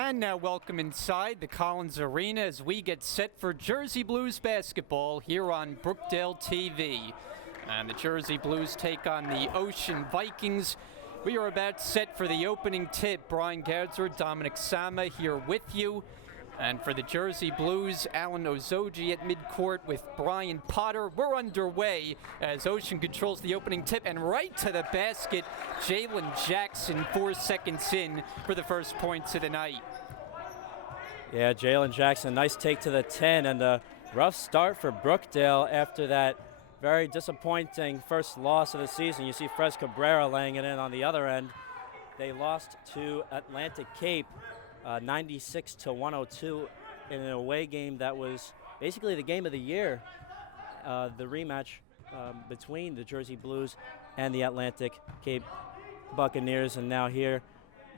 And now welcome inside the Collins Arena as we get set for Jersey Blues basketball here on Brookdale TV. And the Jersey Blues take on the Ocean Vikings. We are about set for the opening tip. Brian Gadsler, Dominic Sama here with you. And for the Jersey Blues, Alan Ozoji at midcourt with Brian Potter. We're underway as Ocean controls the opening tip, and right to the basket, Jalen Jackson 4 seconds in for the first points of the night. Yeah, Jalen Jackson, nice take to the 10, and a rough start for Brookdale after that very disappointing first loss of the season. You see Fres Cabrera laying it in on the other end. They lost to Atlantic Cape 96-102 in an away game that was basically the game of the year, the rematch between the Jersey Blues and the Atlantic Cape Buccaneers. And now here,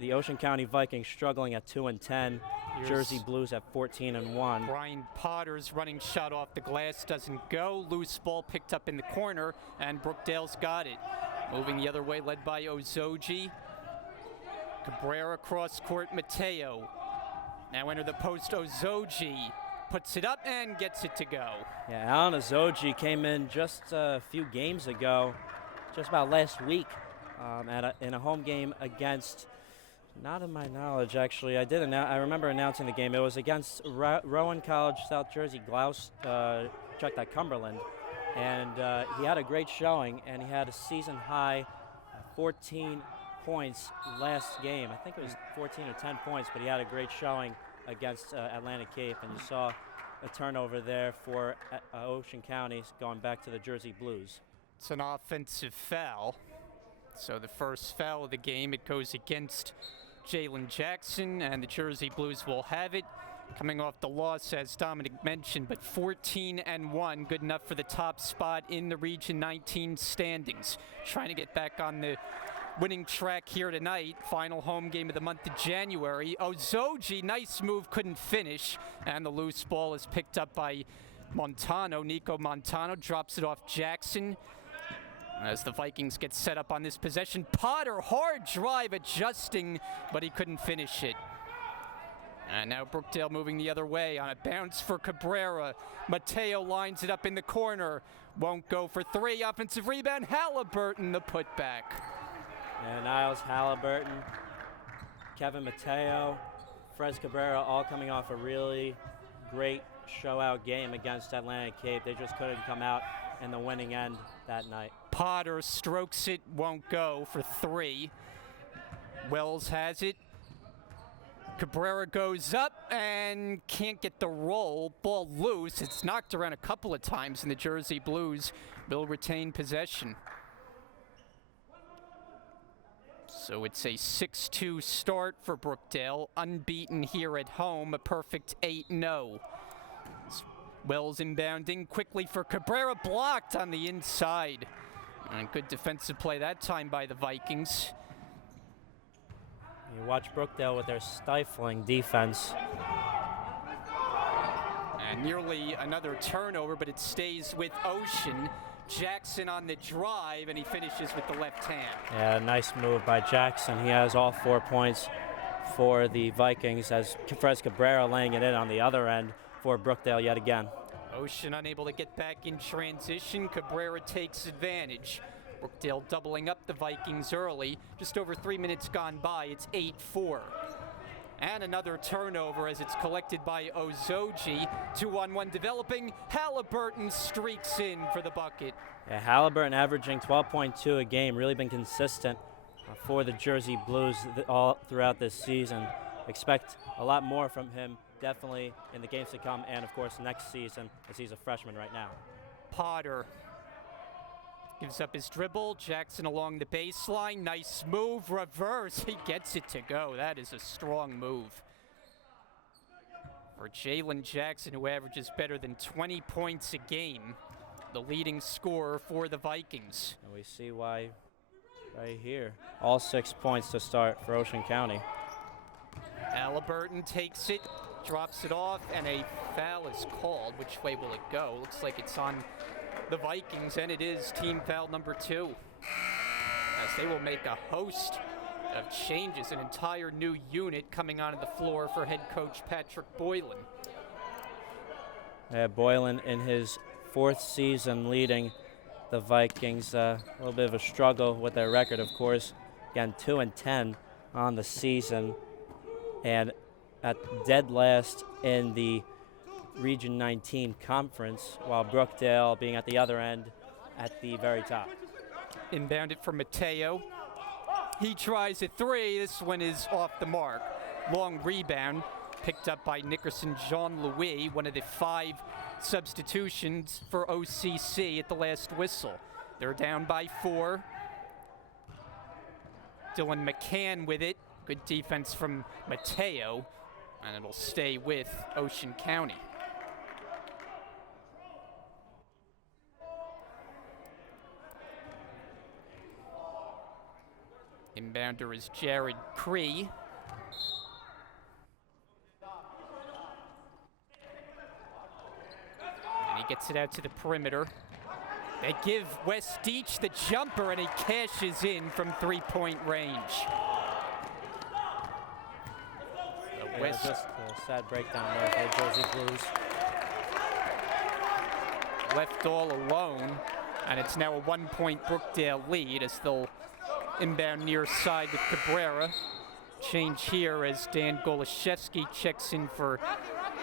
the Ocean County Vikings struggling at 2-10. Jersey Blues at 14-1. Brian Potter's running shot off the glass doesn't go. Loose ball picked up in the corner, and Brookdale's got it. Moving the other way, led by Ozoji. Cabrera cross court, Mateo. Now enter the post, Ozoji. Puts it up and gets it to go. Yeah, Alan Ozoji came in just a few games ago, just about last week, in a home game against, not in my knowledge actually, I remember announcing the game. It was against Rowan College, South Jersey, checked at Cumberland. And he had a great showing, and he had a season high 14 points last game. I think it was 14 or 10 points, but he had a great showing against Atlantic Cape, and you saw a turnover there for Ocean County going back to the Jersey Blues. It's an offensive foul. So the first foul of the game, it goes against Jalen Jackson, and the Jersey Blues will have it. Coming off the loss, as Dominic mentioned, but 14-1, good enough for the top spot in the Region 19 standings. Trying to get back on the winning track here tonight. Final home game of the month of January. Ozoji, nice move, couldn't finish. And the loose ball is picked up by Montano. Nico Montano drops it off Jackson. As the Vikings get set up on this possession, Potter, hard drive, adjusting, but he couldn't finish it. And now Brookdale moving the other way on a bounce for Cabrera. Mateo lines it up in the corner. Won't go for three. Offensive rebound, Halliburton, the putback. And Niles Halliburton, Kevin Mateo, Fres Cabrera, all coming off a really great show-out game against Atlantic Cape. They just couldn't come out in the winning end that night. Potter strokes it, won't go for three. Wells has it. Cabrera goes up and can't get the roll. Ball loose. It's knocked around a couple of times, and the Jersey Blues will retain possession. So it's a 6-2 start for Brookdale, unbeaten here at home, a perfect 8-0. Wells inbounding quickly for Cabrera, blocked on the inside. And good defensive play that time by the Vikings. You watch Brookdale with their stifling defense. And nearly another turnover, but it stays with Ocean. Jackson on the drive, and he finishes with the left hand. Yeah, nice move by Jackson. He has all 4 points for the Vikings, as Fres Cabrera laying it in on the other end for Brookdale yet again. Ocean unable to get back in transition. Cabrera takes advantage. Brookdale doubling up the Vikings early. Just over 3 minutes gone by. It's 8-4. And another turnover as it's collected by Ozoji. 2-on-1 developing. Halliburton streaks in for the bucket. Yeah, Halliburton averaging 12.2 a game, really been consistent for the Jersey Blues all throughout this season. Expect a lot more from him, definitely in the games to come, and of course next season, as he's a freshman right now. Potter gives up his dribble. Jackson along the baseline. Nice move. Reverse. He gets it to go. That is a strong move for Jalen Jackson, who averages better than 20 points a game, the leading scorer for the Vikings. And we see why right here. All 6 points to start for Ocean County. Halliburton takes it, drops it off, and a foul is called. Which way will it go? Looks like it's on the Vikings, and it is team foul number 2, as they will make a host of changes, an entire new unit coming onto the floor for head coach Patrick Boylan. Boylan in his 4th season leading the Vikings. A little bit of a struggle with their record, of course. Again, 2-10 on the season, and at dead last in the Region 19 conference, while Brookdale being at the other end at the very top. Inbounded for Mateo. He tries a 3. This one is off the mark. Long rebound picked up by Nickerson Jean-Louis, one of the 5 substitutions for OCC at the last whistle. They're down by 4. Dylan McCann with it. Good defense from Mateo, and it'll stay with Ocean County. Inbounder is Jared Cree. And he gets it out to the perimeter. They give Wes Deach the jumper, and he cashes in from 3-point range. Just a sad breakdown there for the Jersey Blues. Left all alone, and it's now a 1-point Brookdale lead as they'll inbound near side with Cabrera. Change here as Dan Golashevsky checks in for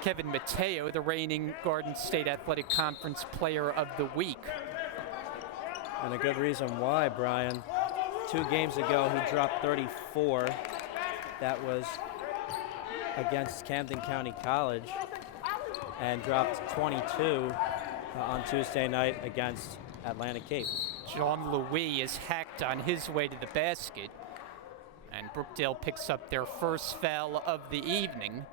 Kevin Mateo, the reigning Garden State Athletic Conference Player of the Week. And a good reason why, Brian. 2 games ago, he dropped 34. That was against Camden County College, and dropped 22 on Tuesday night against Atlantic Cape. John Louis is hacked on his way to the basket, and Brookdale picks up their first foul of the evening.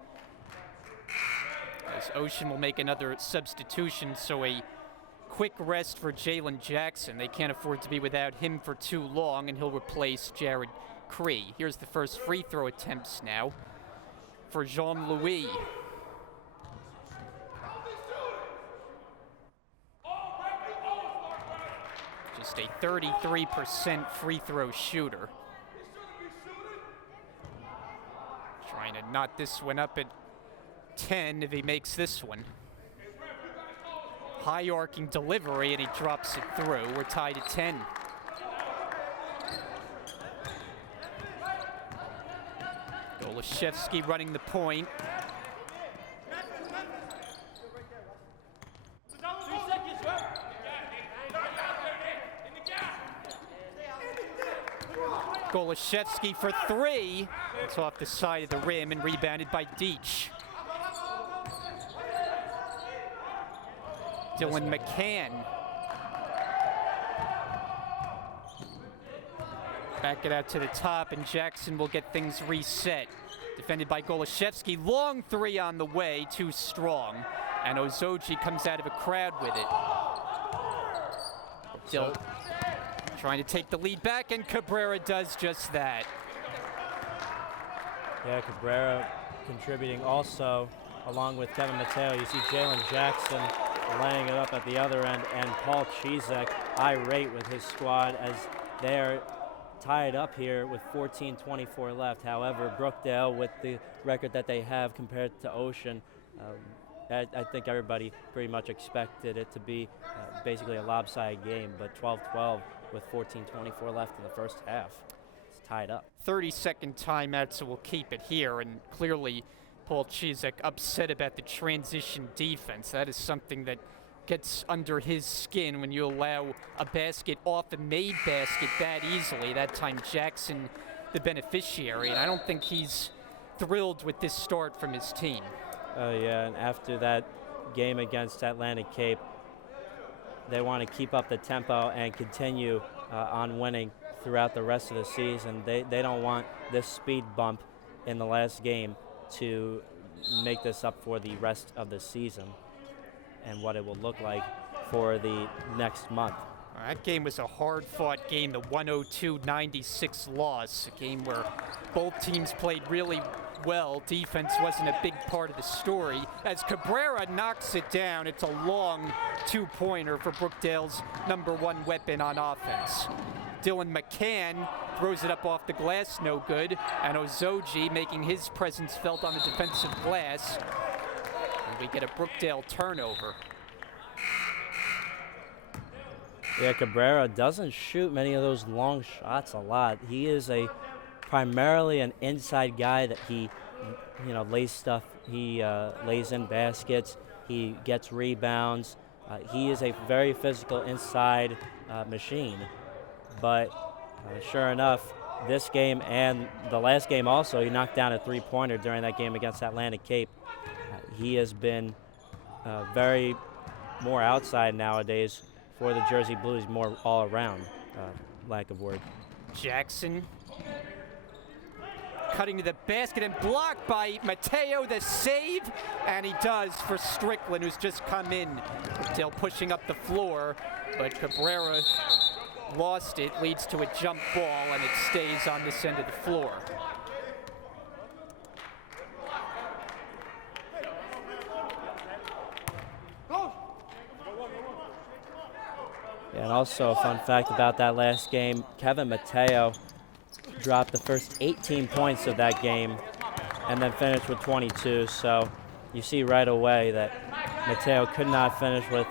As Ocean will make another substitution, so a quick rest for Jalen Jackson. They can't afford to be without him for too long, and he'll replace Jared Cree. Here's the first free throw attempts now for Jean-Louis. Just a 33% free throw shooter. Trying to knot this one up at 10 if he makes this one. High arcing delivery, and he drops it through. We're tied at 10. Golashevsky running the point. Golashevsky for 3. It's off the side of the rim and rebounded by Deach. Dylan McCann. Back it out to the top, and Jackson will get things reset. Defended by Golashevsky. Long 3 on the way, too strong. And Ozoji comes out of a crowd with it. Still trying to take the lead back, and Cabrera does just that. Yeah, Cabrera contributing also, along with Kevin Mateo. You see Jalen Jackson laying it up at the other end, and Paul Chizek irate with his squad as they're tied up here with 14:24 left. However, Brookdale, with the record that they have compared to Ocean, I think everybody pretty much expected it to be basically a lopsided game, but 12-12 with 14:24 left in the first half. It's tied up. 30-second timeout, so we'll keep it here, and clearly Paul Chizek upset about the transition defense. That is something that gets under his skin when you allow a basket off a made basket that easily. That time Jackson the beneficiary, and I don't think he's thrilled with this start from his team. Yeah, and after that game against Atlantic Cape, they want to keep up the tempo and continue on winning throughout the rest of the season. They don't want this speed bump in the last game to make this up for the rest of the season and what it will look like for the next month. That game was a hard-fought game, the 102-96 loss, a game where both teams played really well. Defense wasn't a big part of the story. As Cabrera knocks it down, it's a long 2-pointer for Brookdale's #1 weapon on offense. Dylan McCann throws it up off the glass, no good. And Ozoji making his presence felt on the defensive glass. And we get a Brookdale turnover. Yeah, Cabrera doesn't shoot many of those long shots a lot. He is primarily an inside guy that he, lays stuff. He lays in baskets. He gets rebounds. He is a very physical inside machine. But sure enough, this game and the last game also, he knocked down a three-pointer during that game against Atlantic Cape. He has been very more outside nowadays for the Jersey Blues, more all around, lack of word. Jackson cutting to the basket and blocked by Mateo, the save, and he does for Strickland, who's just come in. Brookdale pushing up the floor, but Cabrera lost it, leads to a jump ball, and it stays on this end of the floor. And also a fun fact about that last game, Kevin Mateo dropped the first 18 points of that game and then finished with 22. So you see right away that Mateo could not finish with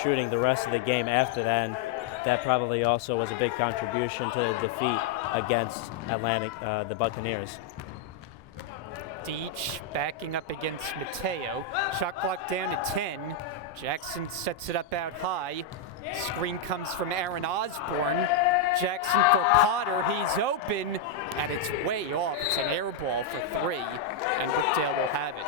shooting the rest of the game after that. And that probably also was a big contribution to the defeat against the Buccaneers. Deach backing up against Mateo. Shot clock down to 10. Jackson sets it up out high. Screen comes from Aaron Osborne. Jackson for Potter. He's open, and it's way off. It's an air ball for three, and Brookdale will have it.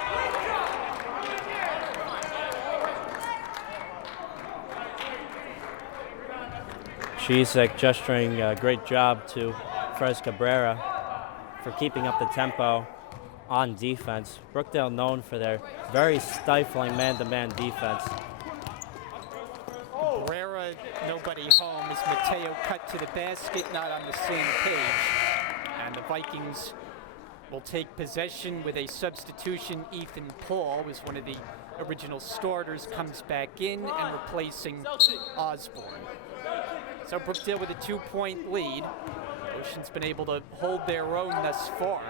Chizek gesturing a great job to Fres Cabrera for keeping up the tempo on defense. Brookdale known for their very stifling man-to-man defense. Cabrera, nobody home as Mateo cut to the basket, not on the same page. And the Vikings will take possession with a substitution. Ethan Paul was one of the original starters, comes back in and replacing Osborne. So Brookdale with a 2-point lead. Ocean's been able to hold their own thus far,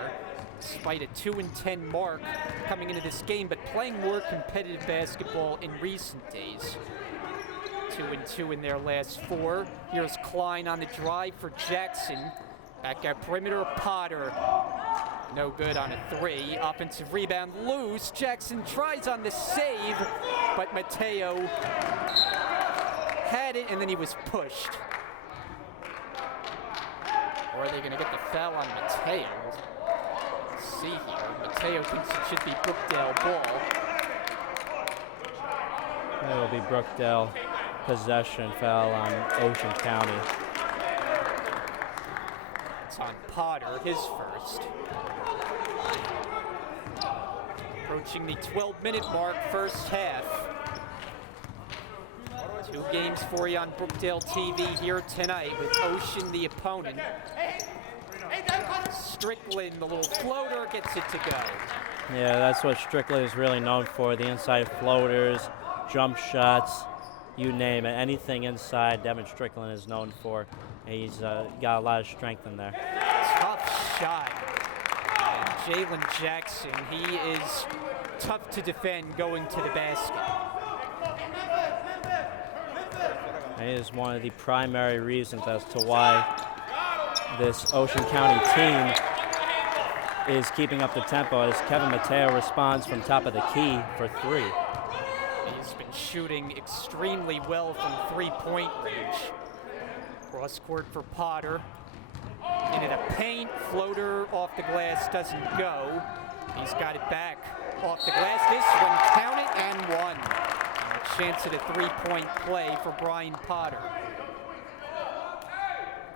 despite a 2-10 mark coming into this game, but playing more competitive basketball in recent days. 2-2 in their last four. Here's Klein on the drive for Jackson. Back out perimeter, Potter. No good on a three. Offensive rebound loose. Jackson tries on the save, but Mateo had it and then he was pushed. Or are they going to get the foul on Mateo? Let's see here. Mateo thinks it should be Brookdale ball. It will be Brookdale possession foul on Ocean County. It's on Potter, his first. Approaching the 12-minute mark, first half. Two games for you on Brookdale TV here tonight with Ocean the opponent. Strickland, the little floater, gets it to go. Yeah, that's what Strickland is really known for, the inside floaters, jump shots, you name it. Anything inside, Devin Strickland is known for. He's got a lot of strength in there. Tough shot. And Jalen Jackson, he is tough to defend going to the basket. He is one of the primary reasons as to why this Ocean County team is keeping up the tempo as Kevin Mateo responds from top of the key for three. He's been shooting extremely well from three-point range. Cross court for Potter. Into the paint, floater off the glass, doesn't go. He's got it back off the glass. This one, count it, and one. And a chance at a three-point play for Brian Potter.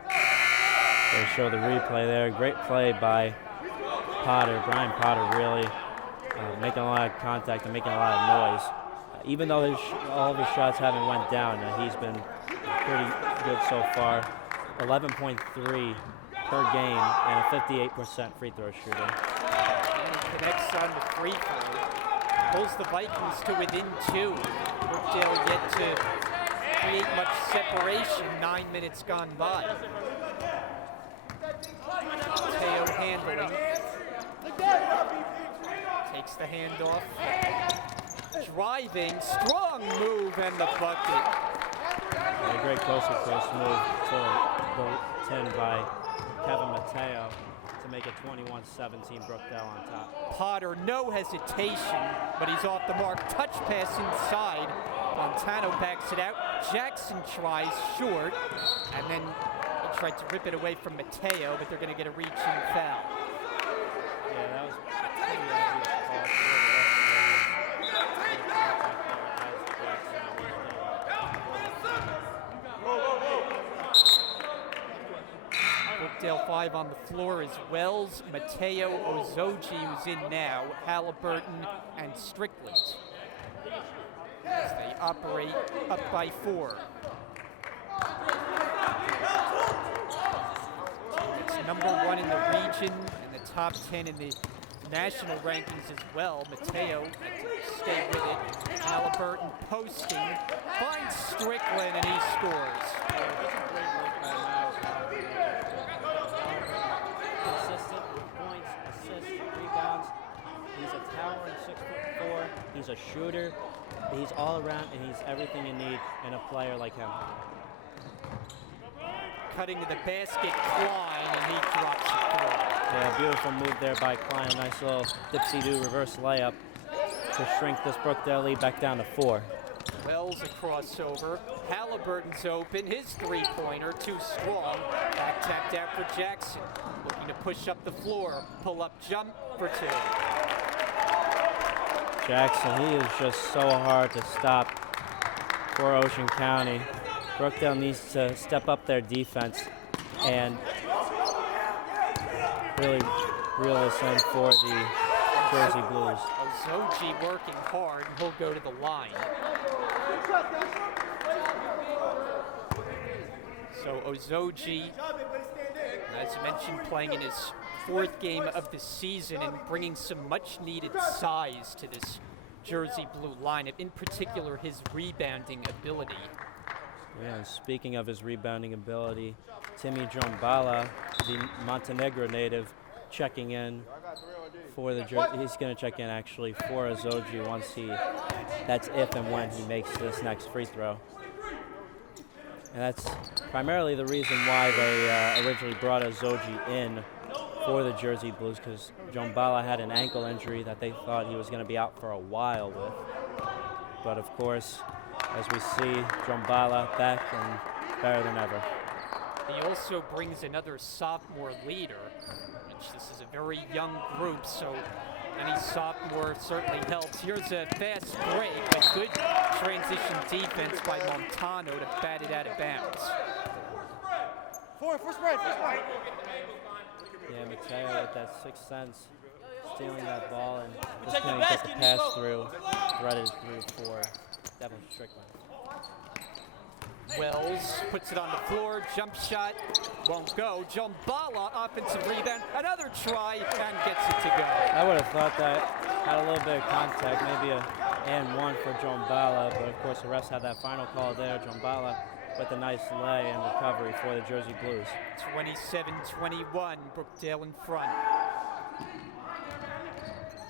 They show the replay there. Great play by Potter. Brian Potter really making a lot of contact and making a lot of noise. Even though all of his shots haven't went down, he's been pretty good so far. 11.3 per game and a 58% free throw shooting. And he connects on the free throw. Pulls the Vikings to within two. Brookdale yet to create much separation. 9 minutes gone by. Takes the handoff. Driving, strong move, and the bucket. A great closer first move to the 10 by Kevin Mateo to make it 21-17, Brookdale on top. Potter, no hesitation, but he's off the mark. Touch pass inside. Montano backs it out. Jackson tries short, and then he tried to rip it away from Mateo, but they're going to get a reaching foul. Yeah, that was a pretty obvious call for the Brookdale 5 on the floor is Wells, Mateo, Ozoji, who's in now, Halliburton, and Strickland. As they operate up by 4. It's number 1 in the region and the top 10 in the national rankings as well. Mateo had to stay with it. Halliburton posting, finds Strickland, and he scores. Consistent points, assists, rebounds. He's a towering 6'4". He's a shooter. He's all around, and he's everything you need in a player like him. Cutting to the basket, Klein, and he drops it through. Yeah, beautiful move there by Klein. A nice little dipsy-do reverse layup to shrink this Brookdale lead back down to 4. Wells a crossover. Halliburton's open. His three-pointer, too strong. Back tapped out for Jackson. Looking to push up the floor. Pull-up jump for 2. Jackson, he is just so hard to stop for Ocean County. Brookdale needs to step up their defense and really reel this in for the Jersey Blues. Ozoji working hard, and he'll go to the line. So Ozoji, as mentioned, playing in his 4th game of the season and bringing some much-needed size to this Jersey Blue lineup, in particular his rebounding ability. Yeah, and speaking of his rebounding ability, Timmy Jombala, the Montenegro native, checking in for the Jersey. He's going to check in actually for Ozoji once that's if and when he makes this next free throw. And that's primarily the reason why they originally brought Ozoji in for the Jersey Blues, because Jombala had an ankle injury that they thought he was going to be out for a while with. But of course, as we see, Jombala back and better than ever. He also brings another sophomore leader, which this is a very young group, so any sophomore certainly helps. Here's a fast break, but good transition defense by Montano to bat it out of bounds. Four spread. Yeah, Mateo with that 6th sense, stealing that ball and just going to get the pass through, threaded through for Devin Strickland. Wells puts it on the floor, jump shot, won't go. Jombala, offensive rebound, another try, and gets it to go. I would have thought that had a little bit of contact, maybe a and 1 for Jombala, but of course the refs had that final call there. Jombala with a nice lay and recovery for the Jersey Blues. 27-21, Brookdale in front.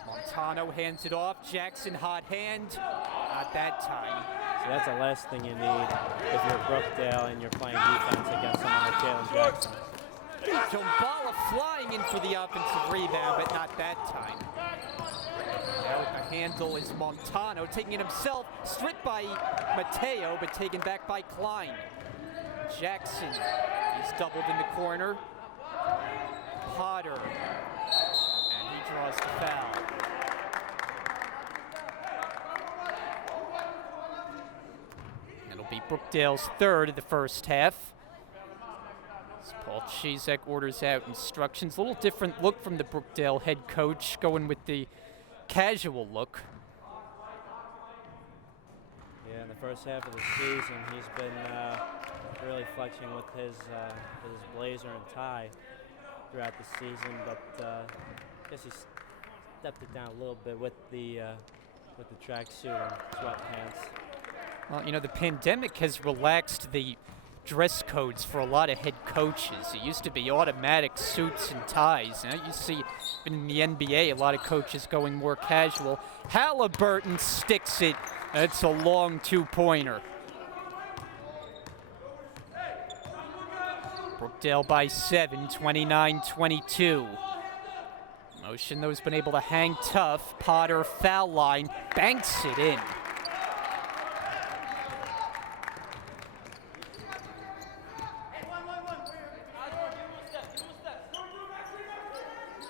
Montano hands it off, Jackson hot hand, not that time. So that's the last thing you need if you're Brookdale and you're playing defense against someone like Jalen Jackson. Jombala flying in for the offensive rebound, but not that time. Now the handle is Montano, taking it himself, stripped by Mateo, but taken back by Klein. Jackson, he's doubled in the corner. Potter, and he draws the foul. It'll be Brookdale's 3rd of the first half. As Paul Chizek orders out instructions. A little different look from the Brookdale head coach, going with the casual look. Yeah, in the first half of the season, he's been really flexing with his blazer and tie throughout the season, but I guess he stepped it down a little bit with the tracksuit and sweatpants. Well, you know, the pandemic has relaxed the dress codes for a lot of head coaches. It used to be automatic suits and ties. Now you see in the NBA a lot of coaches going more casual. Halliburton sticks it. It's a long two-pointer. Brookdale by 7, 29-22. Motion, though, has been able to hang tough. Potter, foul line, banks it in.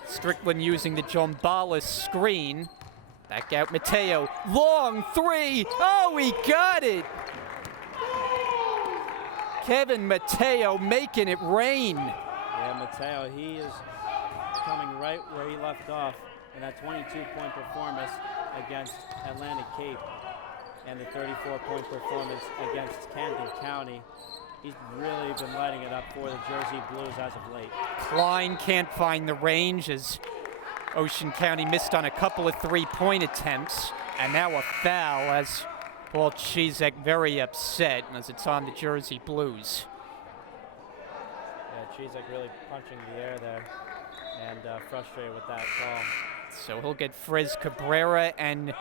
Strickland using the Jombala screen. Back out Mateo. Long three. Oh, he got it. Kevin Mateo making it rain. Yeah, Mateo, he is coming right where he left off in that 22-point performance against Atlantic Cape and the 34-point performance against Camden County. He's really been lighting it up for the Jersey Blues as of late. Klein can't find the range as Ocean County missed on a couple of three-point attempts. And now a foul as Paul Chizek very upset as it's on the Jersey Blues. Yeah, Chizek really punching the air there and frustrated with that call. So he'll get Frez Cabrera and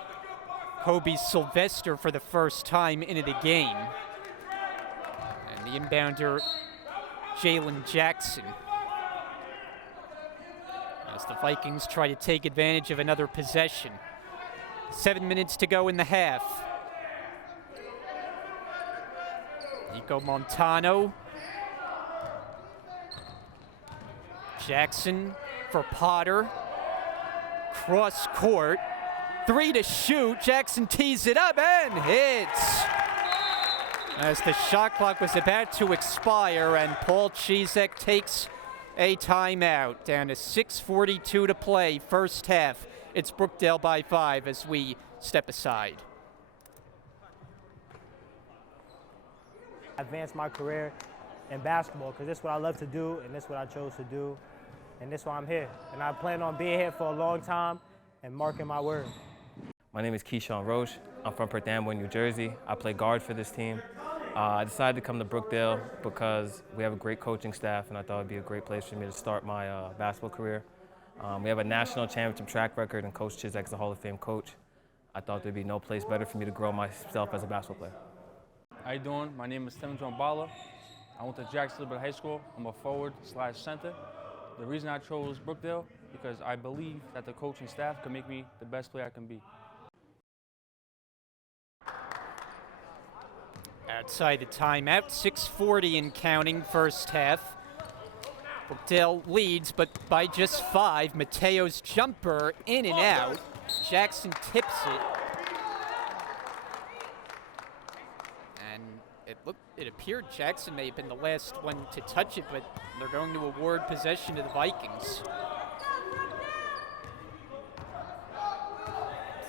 Kobe Sylvester for the first time into the game. And the inbounder, Jalen Jackson. As the Vikings try to take advantage of another possession. 7 minutes to go in the half. Nico Montano. Jackson for Potter. Cross court. 3 to shoot. Jackson tees it up and hits. As the shot clock was about to expire and Paul Chizek takes a timeout. Down to 6:42 to play, first half. It's Brookdale by 5 as we step aside. Advance my career in basketball because this is what I love to do and this is what I chose to do. And this is why I'm here. And I plan on being here for a long time and marking my word. My name is Keyshawn Roche. I'm from Perth Amboy, New Jersey. I play guard for this team. I decided to come to Brookdale because we have a great coaching staff and I thought it would be a great place for me to start my basketball career. We have a national championship track record and Coach Chizek's a Hall of Fame coach. I thought there'd be no place better for me to grow myself as a basketball player. How you doing? My name is Tim Jombala. I went to Jacksonville High School. I'm a forward/center. The reason I chose Brookdale because I believe that the coaching staff can make me the best player I can be. Outside the timeout, 6:40 and counting, first half. Brookdale leads, but by just 5. Mateo's jumper in and out. Jackson tips it. And it appeared Jackson may have been the last one to touch it, but they're going to award possession to the Vikings.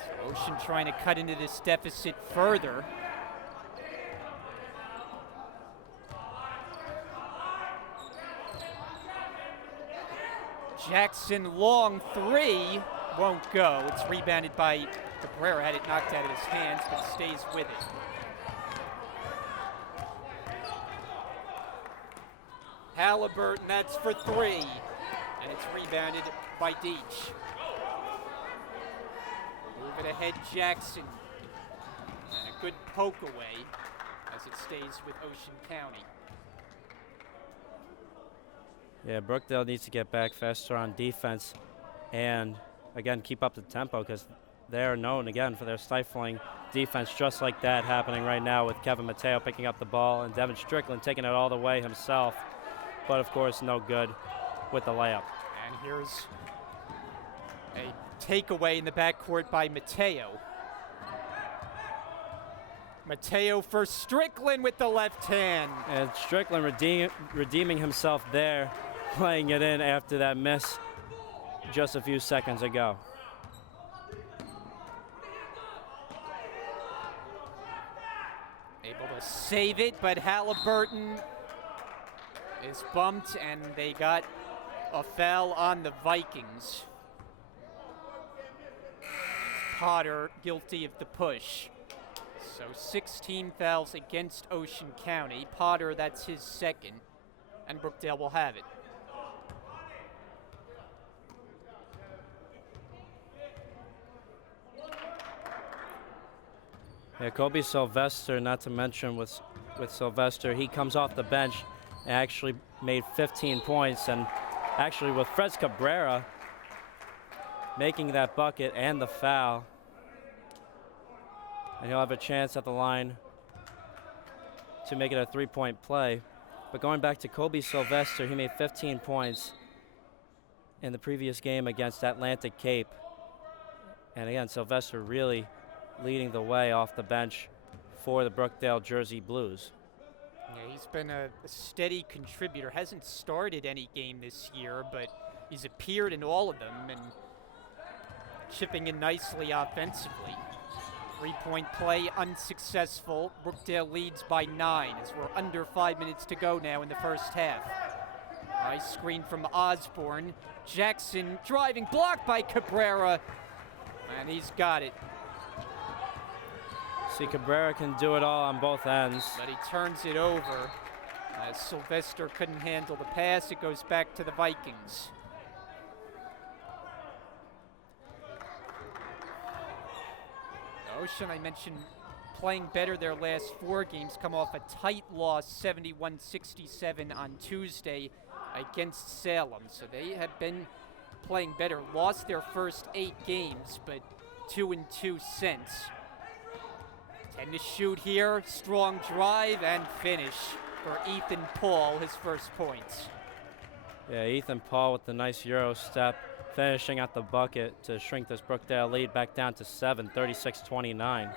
So Ocean trying to cut into this deficit further. Jackson, long three, won't go. It's rebounded by Cabrera, had it knocked out of his hands, but stays with it. Halliburton, that's for 3, and it's rebounded by Deach. Move it ahead, Jackson, and a good poke away as it stays with Ocean County. Yeah, Brookdale needs to get back faster on defense and, again, keep up the tempo because they're known, again, for their stifling defense, just like that happening right now with Kevin Mateo picking up the ball and Devin Strickland taking it all the way himself. But, of course, no good with the layup. And here's a takeaway in the backcourt by Mateo. Mateo for Strickland with the left hand. And Strickland redeeming himself there, playing it in after that miss just a few seconds ago. Able to save it, but Halliburton is bumped, and they got a foul on the Vikings. Potter guilty of the push. So 16 fouls against Ocean County. Potter, that's his second, and Brookdale will have it. Yeah, Kobe Sylvester, not to mention with Sylvester, he comes off the bench and actually made 15 points. And actually with Fred Cabrera making that bucket and the foul, and he'll have a chance at the line to make it a three-point play. But going back to Kobe Sylvester, he made 15 points in the previous game against Atlantic Cape. And again, Sylvester really leading the way off the bench for the Brookdale Jersey Blues. Yeah, he's been a steady contributor. Hasn't started any game this year, but he's appeared in all of them and chipping in nicely offensively. Three-point play unsuccessful. Brookdale leads by 9 as we're under 5 minutes to go now in the first half. Nice screen from Osborne. Jackson driving, blocked by Cabrera, and he's got it. See, Cabrera can do it all on both ends. But he turns it over. As Sylvester couldn't handle the pass, it goes back to the Vikings. Ocean, I mentioned, playing better their last 4 games, come off a tight loss, 71-67 on Tuesday against Salem. So they have been playing better. Lost their first 8 games, but 2-2 since. 10 to shoot here, strong drive and finish for Ethan Paul, his first points. Yeah, Ethan Paul with the nice Euro step, finishing at the bucket to shrink this Brookdale lead back down to 7, 36-29.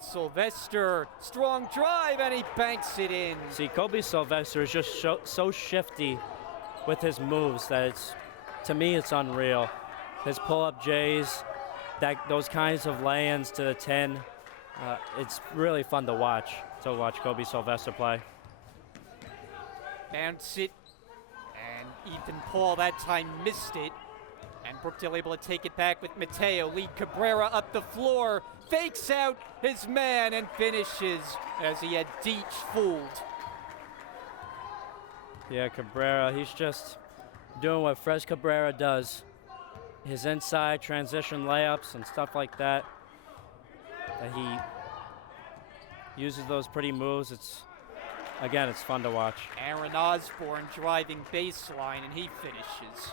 Sylvester, strong drive, and he banks it in. See, Kobe Sylvester is just so shifty with his moves that it's, to me, it's unreal. His pull-up J's, those kinds of lay-ins to the 10, it's really fun to watch Kobe Sylvester play. Bounce it, and Ethan Paul that time missed it. And Brookdale able to take it back with Mateo. Lead Cabrera up the floor, fakes out his man and finishes as he had Deach fooled. Yeah, Cabrera, he's just doing what Fred Cabrera does. His inside transition layups and stuff like that. That he uses those pretty moves. It's fun to watch. Aaron Osborne driving baseline, and he finishes.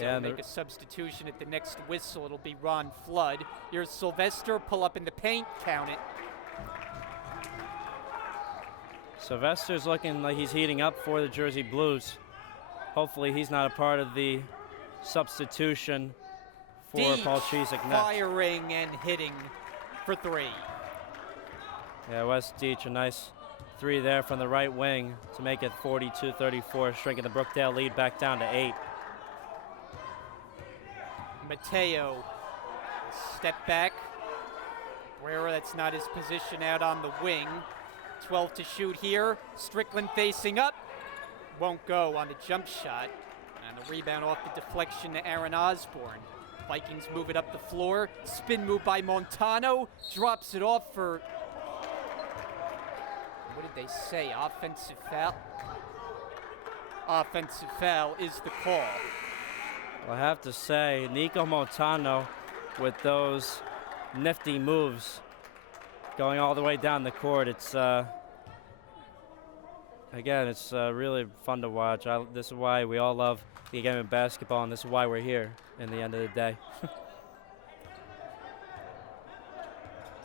Yeah, Make a substitution at the next whistle. It'll be Ron Flood. Here's Sylvester, pull up in the paint, count it. Sylvester's looking like he's heating up for the Jersey Blues. Hopefully he's not a part of the substitution for Deach Paul Chizik next. Firing and hitting for 3. Yeah, Wes Deach, a nice 3 there from the right wing to make it 42-34, shrinking the Brookdale lead back down to 8. Mateo, step back. Guerrero, that's not his position out on the wing. 12 to shoot here. Strickland facing up. Won't go on the jump shot. And the rebound off the deflection to Aaron Osborne. Vikings move it up the floor. Spin move by Montano. Drops it off for, what did they say? Offensive foul? Offensive foul is the call. Well, I have to say, Nico Montano with those nifty moves going all the way down the court. It's, again, it's really fun to watch. This is why we all love the game of basketball, and this is why we're here in the end of the day.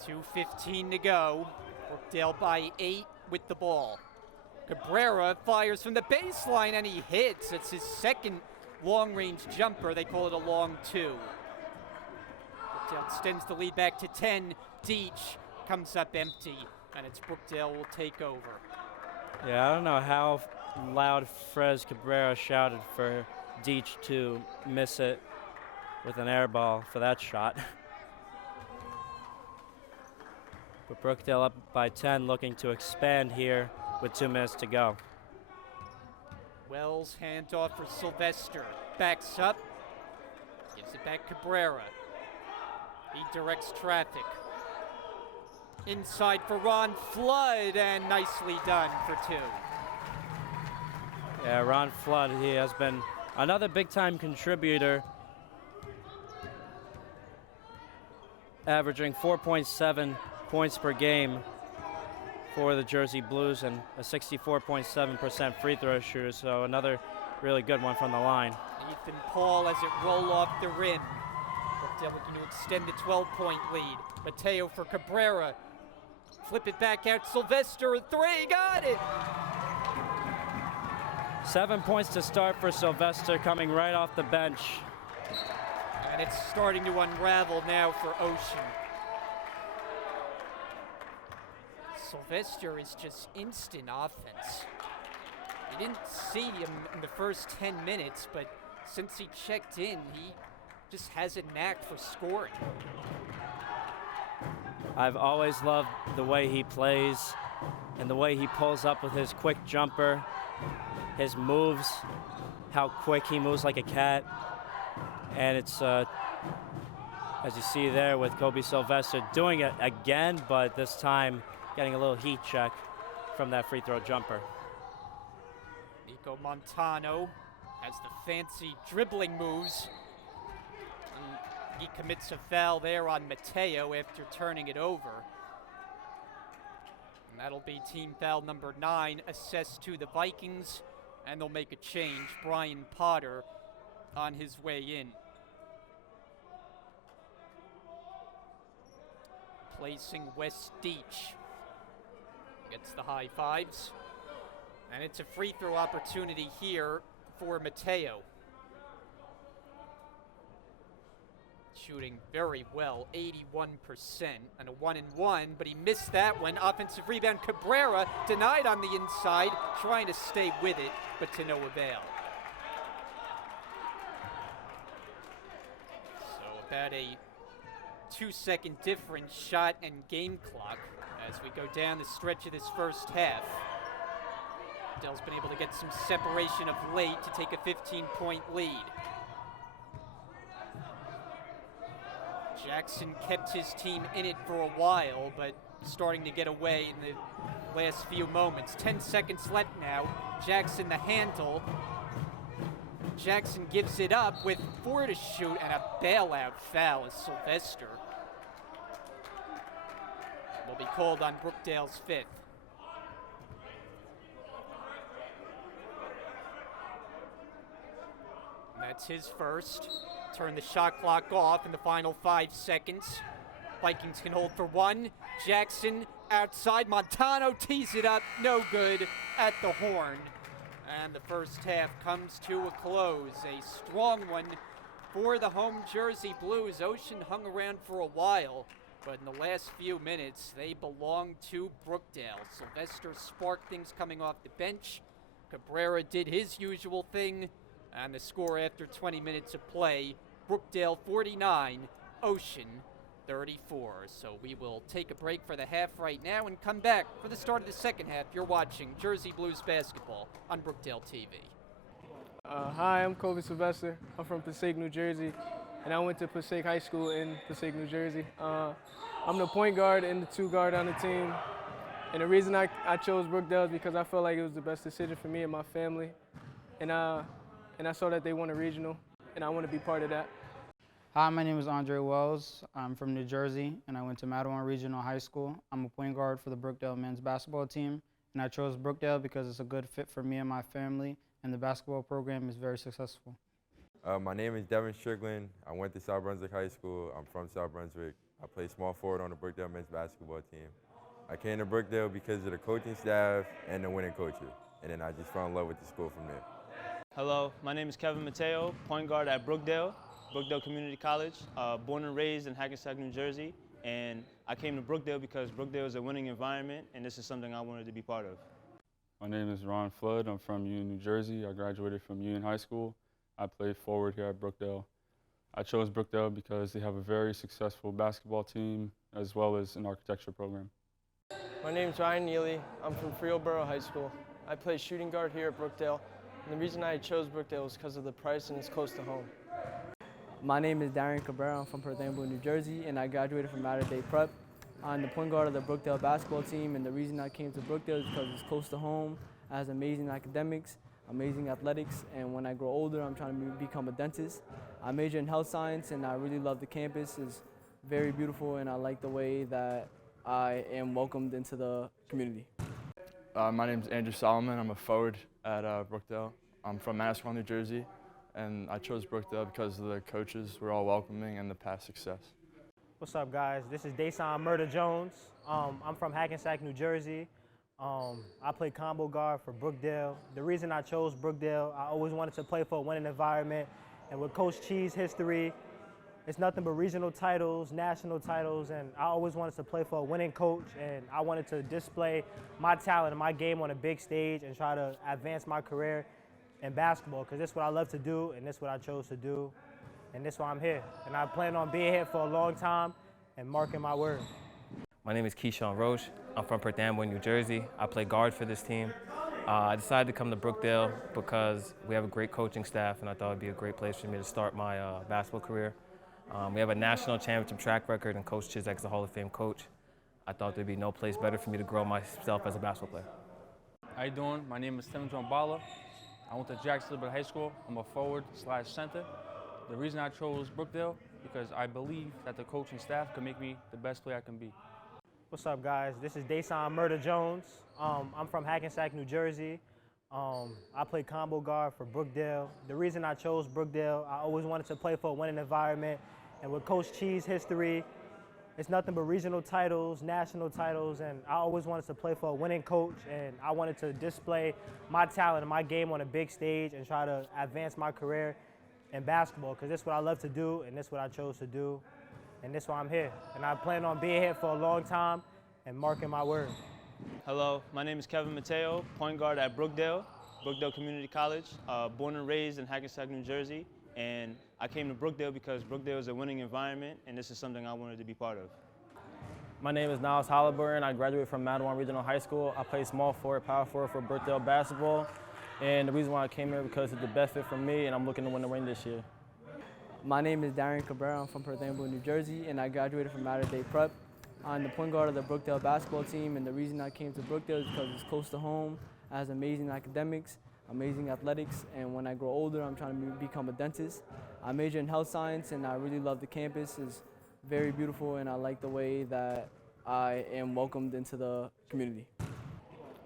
2:15 to go. Brookdale by 8 with the ball. Cabrera fires from the baseline, and he hits. It's his second long-range jumper. They call it a long 2. Brookdale extends the lead back to 10. Deach comes up empty, and it's Brookdale will take over. Yeah, I don't know how loud Fred Cabrera shouted for Deach to miss it with an air ball for that shot. But Brookdale up by 10, looking to expand here with 2 minutes to go. Wells handoff for Sylvester. Backs up. Gives it back Cabrera. He directs traffic. Inside for Ron Flood, and nicely done for 2. Yeah, Ron Flood, he has been another big-time contributor, averaging 4.7 points per game for the Jersey Blues and a 64.7% free throw shooter, so another really good one from the line. Ethan Paul as it roll off the rim. Brookdale looking to extend the 12-point lead. Mateo for Cabrera. Flip it back out. Sylvester, a 3, got it! 7 points to start for Sylvester, coming right off the bench. And it's starting to unravel now for Ocean. Sylvester is just instant offense. You didn't see him in the first 10 minutes, but since he checked in, he just has a knack for scoring. I've always loved the way he plays and the way he pulls up with his quick jumper, his moves, how quick he moves like a cat. And it's, as you see there with Kobe Sylvester doing it again, but this time getting a little heat check from that free throw jumper. Nico Montano has the fancy dribbling moves. And he commits a foul there on Mateo after turning it over. And that'll be team foul number 9 assessed to the Vikings, and they'll make a change. Brian Potter on his way in. Placing Wes Deach. Gets the high fives. And it's a free throw opportunity here for Mateo. Shooting very well, 81%, and a 1-and-1, but he missed that one. Offensive rebound, Cabrera denied on the inside, trying to stay with it, but to no avail. So about a 2-second difference, shot and game clock as we go down the stretch of this first half. Dell's been able to get some separation of late to take a 15-point lead. Jackson kept his team in it for a while, but starting to get away in the last few moments. 10 seconds left now. Jackson the handle. Jackson gives it up with 4 to shoot, and a bailout foul as Sylvester will be called on Brookdale's 5th. That's his first. Turn the shot clock off in the final 5 seconds. Vikings can hold for 1. Jackson outside. Montano tees it up. No good at the horn. And the first half comes to a close. A strong one for the home Jersey Blues. Ocean hung around for a while, but in the last few minutes, they belong to Brookdale. Sylvester sparked things coming off the bench. Cabrera did his usual thing. And the score after 20 minutes of play, Brookdale 49, Ocean 34. So we will take a break for the half right now and come back for the start of the second half. You're watching Jersey Blues basketball on Brookdale TV. Hi, I'm Kobe Sylvester. I'm from Passaic, New Jersey, and I went to Passaic High School in Passaic, New Jersey. I'm the point guard and the 2 guard on the team. And the reason I chose Brookdale is because I felt like it was the best decision for me and my family. And I saw that they won a regional, and I want to be part of that. Hi, my name is Andre Wells. I'm from New Jersey, and I went to Mattawan Regional High School. I'm a point guard for the Brookdale men's basketball team, and I chose Brookdale because it's a good fit for me and my family, and the basketball program is very successful. My name is Devin Strickland. I went to South Brunswick High School. I'm from South Brunswick. I play small forward on the Brookdale men's basketball team. I came to Brookdale because of the coaching staff and the winning coaches, and then I just fell in love with the school from there. Hello, my name is Kevin Mateo, point guard at Brookdale Community College, born and raised in Hackensack, New Jersey, and I came to Brookdale because Brookdale is a winning environment, and this is something I wanted to be part of. My name is Ron Flood. I'm from Union, New Jersey. I graduated from Union High School. I play forward here at Brookdale. I chose Brookdale because they have a very successful basketball team as well as an architecture program. My name is Ryan Neely. I'm from Freelboro High School. I play shooting guard here at Brookdale. And the reason I chose Brookdale was because of the price and it's close to home. My name is Darian Cabrera. I'm from Perth Amboy, New Jersey, and I graduated from Mater Dei Prep. I'm the point guard of the Brookdale basketball team, and the reason I came to Brookdale is because it's close to home, it has amazing academics, amazing athletics, and when I grow older, I'm trying to become a dentist. I major in health science, and I really love the campus. It's very beautiful, and I like the way that I am welcomed into the community. My name is Andrew Solomon. I'm a forward at Brookdale. I'm from Manasquan, New Jersey, and I chose Brookdale because the coaches were all welcoming and the past success. What's up, guys? This is Dason Murder Jones. I'm from Hackensack, New Jersey. I play combo guard for Brookdale. The reason I chose Brookdale, I always wanted to play for a winning environment, and with Coach Chee's history, it's nothing but regional titles, national titles, and I always wanted to play for a winning coach, and I wanted to display my talent and my game on a big stage and try to advance my career in basketball, because this is what I love to do, and this is what I chose to do, and this is why I'm here. And I plan on being here for a long time and marking my word. My name is Keyshawn Roche. I'm from Perth Amboy, New Jersey. I play guard for this team. I decided to come to Brookdale because we have a great coaching staff, and I thought it'd be a great place for me to start my basketball career. We have a national championship track record, and Coach Chizek's a Hall of Fame coach. I thought there'd be no place better for me to grow myself as a basketball player. How you doing? My name is Stephen Bala. I went to Jackson High School. I'm a forward/center. The reason I chose Brookdale because I believe that the coaching staff can make me the best player I can be. What's up, guys? This is Dason Murder Jones. I'm from Hackensack, New Jersey. I play combo guard for Brookdale. The reason I chose Brookdale, I always wanted to play for a winning environment, and with Coach Chee's history, it's nothing but regional titles, national titles, and I always wanted to play for a winning coach, and I wanted to display my talent and my game on a big stage and try to advance my career in basketball, because this is what I love to do, and this is what I chose to do, and this is why I'm here. And I plan on being here for a long time and marking my word. Hello, my name is Kevin Mateo, point guard at Brookdale Community College, born and raised in Hackensack, New Jersey, and I came to Brookdale because Brookdale is a winning environment, and this is something I wanted to be part of. My name is Niles Halliburton. I graduated from Madawan Regional High School. I play small forward, power forward for Brookdale basketball, and the reason why I came here because it's the best fit for me, and I'm looking to win the ring this year. My name is Darian Cabrera. I'm from Perth Amboy, New Jersey, and I graduated from Mater Dei Prep. I'm the point guard of the Brookdale basketball team, and the reason I came to Brookdale is because it's close to home, it has amazing academics, amazing athletics, and when I grow older, I'm trying to become a dentist. I major in health science, and I really love the campus. It's very beautiful, and I like the way that I am welcomed into the community.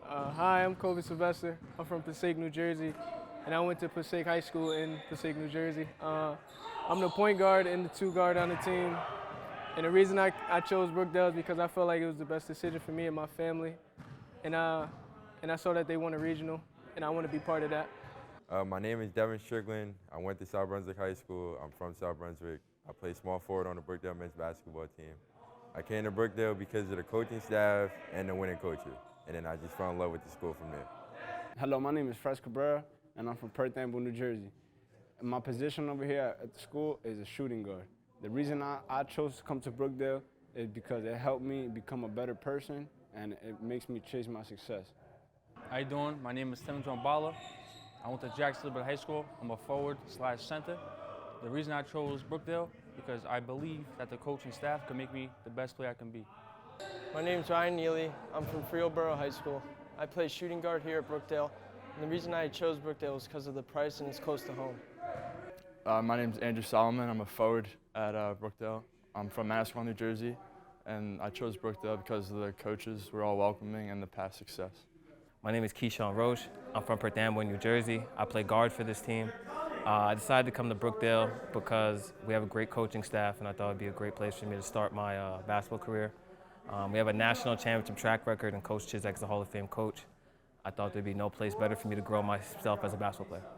Hi, I'm Kobe Sylvester. I'm from Passaic, New Jersey, and I went to Passaic High School in Passaic, New Jersey. I'm the point guard and the two guard on the team. And the reason I chose Brookdale is because I felt like it was the best decision for me and my family. And I saw that they won a regional, and I want to be part of that. My name is Devin Strickland. I went to South Brunswick High School. I'm from South Brunswick. I play small forward on the Brookdale men's basketball team. I came to Brookdale because of the coaching staff and the winning coaches. And then I just fell in love with the school from there. Hello, my name is Fres Cabrera, and I'm from Perth Amboy, New Jersey. And my position over here at the school is a shooting guard. The reason I chose to come to Brookdale is because it helped me become a better person, and it makes me chase my success. How you doing? My name is Stephen Bala. I went to Jackson High School. I'm a forward/center. The reason I chose Brookdale because I believe that the coaching staff can make me the best player I can be. My name is Ryan Neely. I'm from Frielborough High School. I play shooting guard here at Brookdale, and the reason I chose Brookdale was because of the price and it's close to home. My name is Andrew Solomon. I'm a forward at Brookdale. I'm from Manasquan, New Jersey, and I chose Brookdale because the coaches were all welcoming and the past success. My name is Keyshawn Roche. I'm from Perth Amboy, New Jersey. I play guard for this team. I decided to come to Brookdale because we have a great coaching staff, and I thought it'd be a great place for me to start my basketball career. We have a national championship track record, and Coach Chizek's a Hall of Fame coach. I thought there'd be no place better for me to grow myself as a basketball player.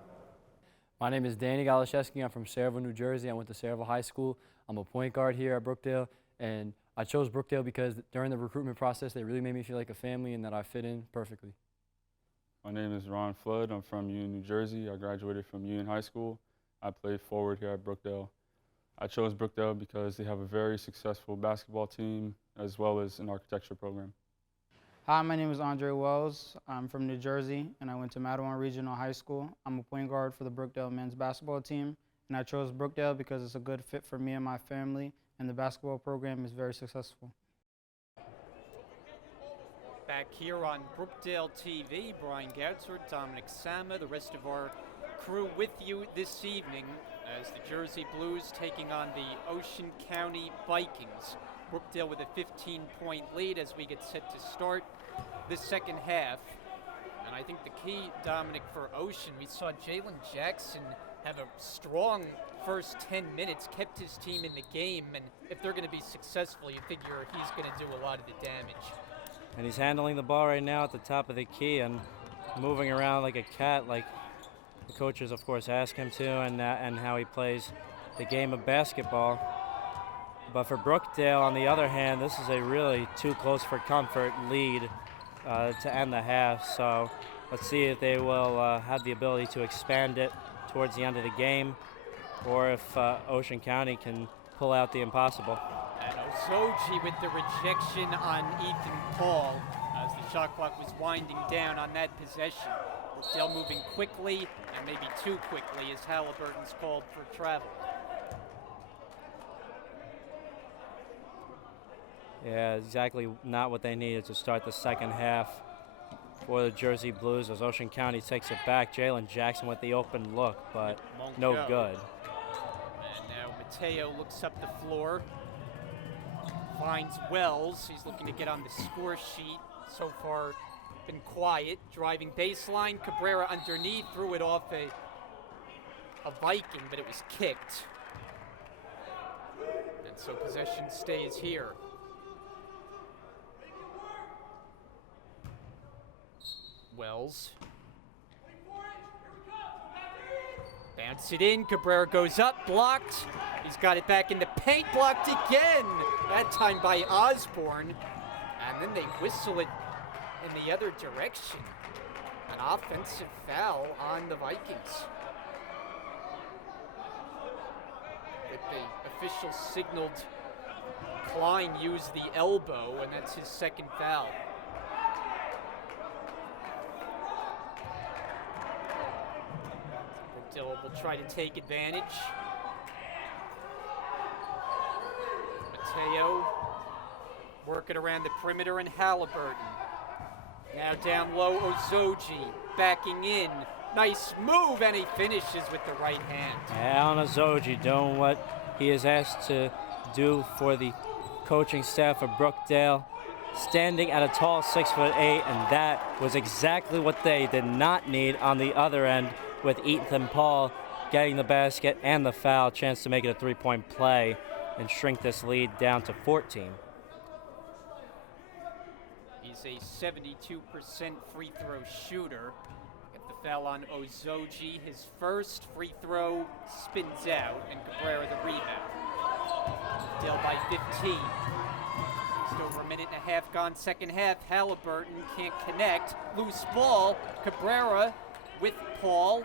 My name is Danny Galashevsky. I'm from Sayreville, New Jersey. I went to Sayreville High School. I'm a point guard here at Brookdale, and I chose Brookdale because during the recruitment process, they really made me feel like a family and that I fit in perfectly. My name is Ron Flood. I'm from Union, New Jersey. I graduated from Union High School. I play forward here at Brookdale. I chose Brookdale because they have a very successful basketball team as well as an architecture program. Hi, my name is Andre Wells. I'm from New Jersey, and I went to Madawan Regional High School. I'm a point guard for the Brookdale men's basketball team, and I chose Brookdale because it's a good fit for me and my family, and the basketball program is very successful. Back here on Brookdale TV, Brian Gatzert, Dominic Sama, the rest of our crew with you this evening as the Jersey Blues taking on the Ocean County Vikings. Brookdale with a 15-point lead as we get set to start the second half. And I think the key, Dominic, for Ocean, we saw Jalen Jackson have a strong first 10 minutes, kept his team in the game, and if they're going to be successful, you figure he's going to do a lot of the damage. And he's handling the ball right now at the top of the key and moving around like a cat, like the coaches, of course, ask him to, and how he plays the game of basketball. But for Brookdale, on the other hand, this is a really too close for comfort lead to end the half. So let's see if they will have the ability to expand it towards the end of the game, or if Ocean County can pull out the impossible. And Ozoji with the rejection on Ethan Paul as the shot clock was winding down on that possession. Brookdale moving quickly, and maybe too quickly, as Halliburton's called for travel. Yeah, exactly not what they needed to start the second half for the Jersey Blues as Ocean County takes it back. Jalen Jackson with the open look, but no good. And now Mateo looks up the floor, finds Wells. He's looking to get on the score sheet. So far, been quiet. Driving baseline, Cabrera underneath, threw it off a Viking, but it was kicked. And so possession stays here. Wells. Bounce it in, Cabrera goes up, blocked. He's got it back in the paint, blocked again. That time by Osborne. And then they whistle it in the other direction. An offensive foul on the Vikings. But the official signaled Klein used the elbow, and that's his second foul. Brookdale will try to take advantage. Mateo working around the perimeter, and Halliburton. Now down low, Ozoji backing in. Nice move, and he finishes with the right hand. Alan Ozoji doing what he is asked to do for the coaching staff of Brookdale, standing at a tall 6'8", and that was exactly what they did not need on the other end, with Ethan Paul getting the basket and the foul, chance to make it a three-point play and shrink this lead down to 14. He's a 72% free throw shooter. Get the foul on Ozoji. His first free throw spins out, and Cabrera the rebound. Dale by 15. Just over a minute and a half gone second half. Halliburton can't connect. Loose ball. Cabrera with Paul.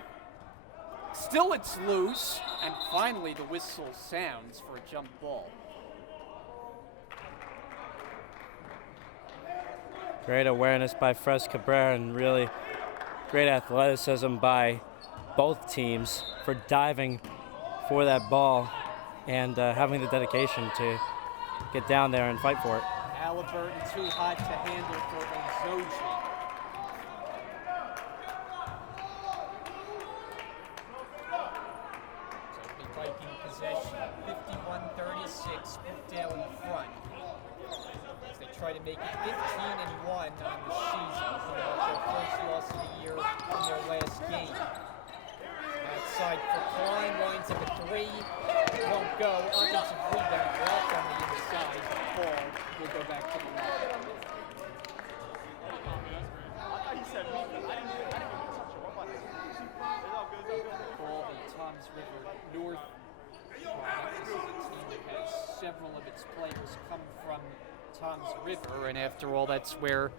Still it's loose, and finally the whistle sounds for a jump ball. Great awareness by Fres Cabrera, and really great athleticism by both teams for diving for that ball and having the dedication to get down there and fight for it. Halliburton too hot to handle for Ozoji. So the Viking possession, 51-36, Brookdale in front. As they try to make it 15-1 on the season, their first loss of the year in their last game. Outside for Klein, winds up a three, won't go. Offensive rebound, blocked on the inside. Paul will go back to the line. Paul, the Toms River North product. This is a team that has several of its players come from Toms River, and after all, that's where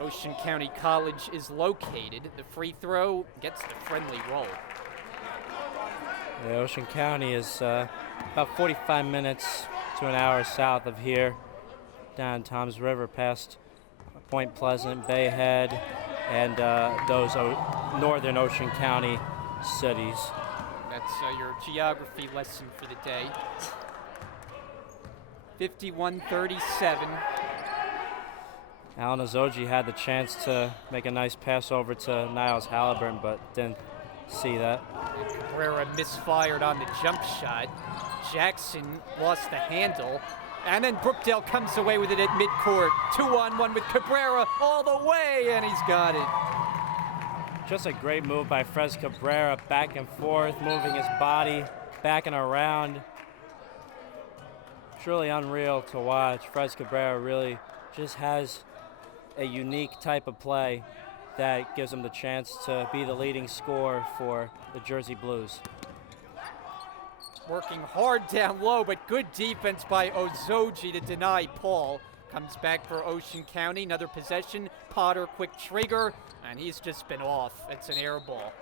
Ocean County College is located. The free throw gets the friendly roll. Yeah, Ocean County is about 45 minutes to an hour south of here, down Toms River past Point Pleasant, Bay Head, and those northern Ocean County cities. That's your geography lesson for the day. 51-37. Alan Azoji had the chance to make a nice pass over to Niles Halliburton, but didn't see that. Cabrera misfired on the jump shot. Jackson lost the handle. And then Brookdale comes away with it at midcourt. 2-on-1 with Cabrera all the way, and he's got it. Just a great move by Fres Cabrera, back and forth, moving his body back and around. Truly unreal to watch. Fres Cabrera really just has a unique type of play that gives him the chance to be the leading scorer for the Jersey Blues. Working hard down low, but good defense by Ozoji to deny Paul. Comes back for Ocean County, another possession. Potter, quick trigger, and he's just been off. It's an air ball.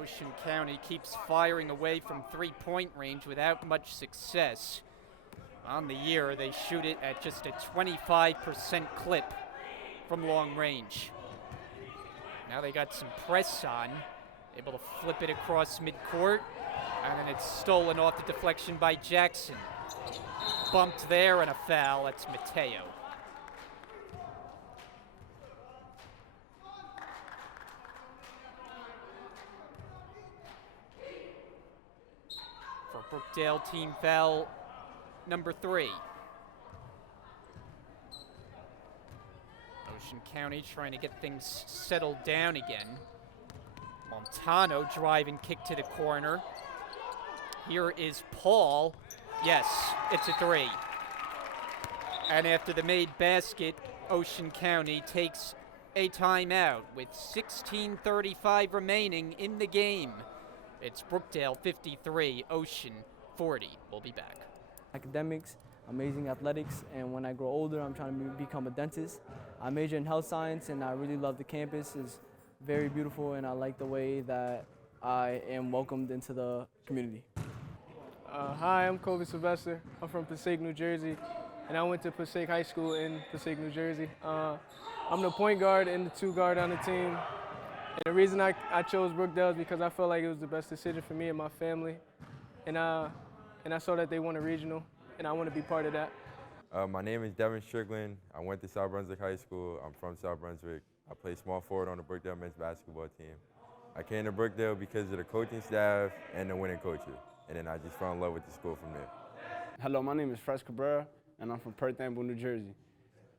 Ocean County keeps firing away from three-point range without much success. On the year, they shoot it at just a 25% clip from long range. Now they got some press on, able to flip it across midcourt, and then it's stolen off the deflection by Jackson. Bumped there and a foul, that's Mateo. For Brookdale, team foul number 3. Ocean County trying to get things settled down again. Montano drive and kick to the corner. Here is Paul. Yes, it's a 3. And after the made basket, Ocean County takes a timeout with 16:35 remaining in the game. It's Brookdale 53, Ocean 40. We'll be back. Academics, amazing athletics, and when I grow older, I'm trying to become a dentist. I major in health science, and I really love the campus. It's very beautiful, and I like the way that I am welcomed into the community. Hi, I'm Kobe Sylvester. I'm from Passaic, New Jersey, and I went to Passaic High School in Passaic, New Jersey. I'm the point guard and the 2 guard on the team. And the reason I chose Brookdale is because I felt like it was the best decision for me and my family. And I saw that they won a regional, and I want to be part of that. My name is Devin Strickland. I went to South Brunswick High School. I'm from South Brunswick. I play small forward on the Brookdale men's basketball team. I came to Brookdale because of the coaching staff and the winning coaches, and then I just fell in love with the school from there. Hello, my name is Fres Cabrera, and I'm from Perth Amboy, New Jersey.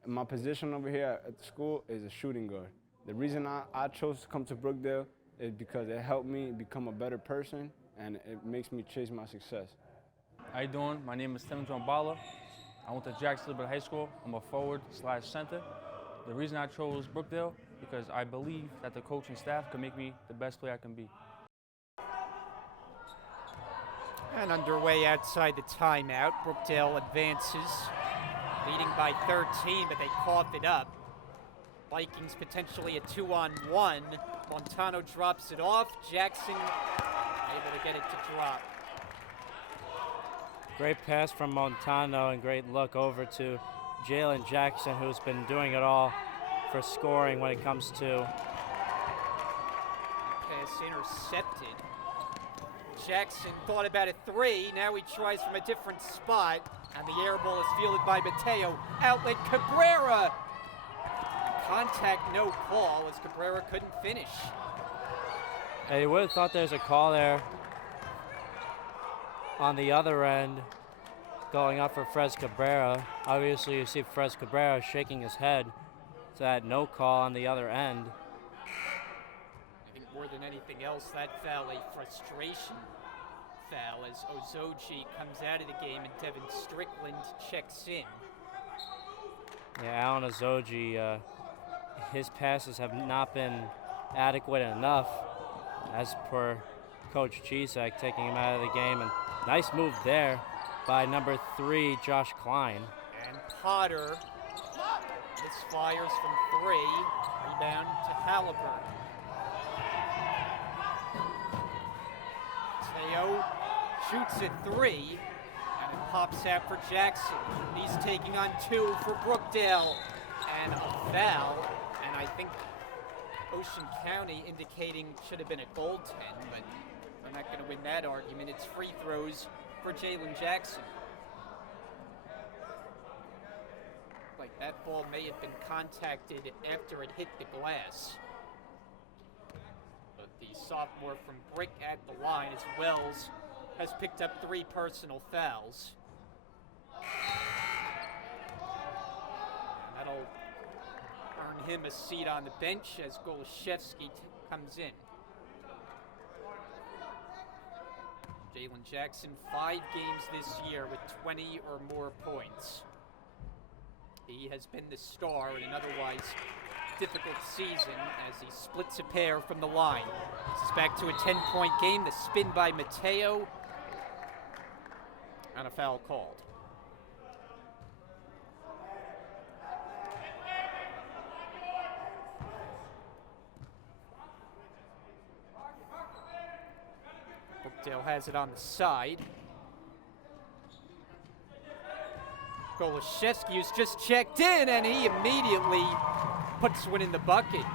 And my position over here at the school is a shooting guard. The reason I chose to come to Brookdale is because it helped me become a better person, and it makes me chase my success. How you doing? My name is Stephen Bala. I went to Jackson High School. I'm a forward/center. The reason I chose Brookdale because I believe that the coaching staff can make me the best player I can be. And underway outside the timeout, Brookdale advances, leading by 13, but they cough it up. Vikings potentially a 2-on-1. Montano drops it off. Jackson able to get it to drop. Great pass from Montano and great look over to Jalen Jackson, who's been doing it all for scoring when it comes to. Pass intercepted. Jackson thought about a 3. Now he tries from a different spot, and the air ball is fielded by Mateo. Outlet Cabrera. Contact, no call, as Cabrera couldn't finish. Hey, you would have thought there's a call there on the other end going up for Fres Cabrera. Obviously, you see Fres Cabrera shaking his head. So that no call on the other end. I think more than anything else, that foul a frustration foul as Ozoji comes out of the game and Devin Strickland checks in. Yeah, Alan Azoji, his passes have not been adequate enough, as per Coach Chisak, taking him out of the game. And nice move there by number 3, Josh Klein. And Potter misfires from 3, rebound to Halliburton. Mateo shoots at 3, and it pops out for Jackson. He's taking on 2 for Brookdale, and a foul. And I think Ocean County indicating should have been a goaltend, but I'm not going to win that argument. It's free throws for Jalen Jackson. like that ball may have been contacted after it hit the glass. But the sophomore from Brick at the line as Wells has picked up 3 personal fouls. And that'll earn him a seat on the bench as Goloszewski comes in. Jalen Jackson, 5 games this year with 20 or more points. He has been the star in an otherwise difficult season as he splits a pair from the line. This is back to a 10-point game. The spin by Mateo. And a foul called. Brookdale has it on the side. Goloszewski, who's just checked in, and he immediately puts one in the bucket.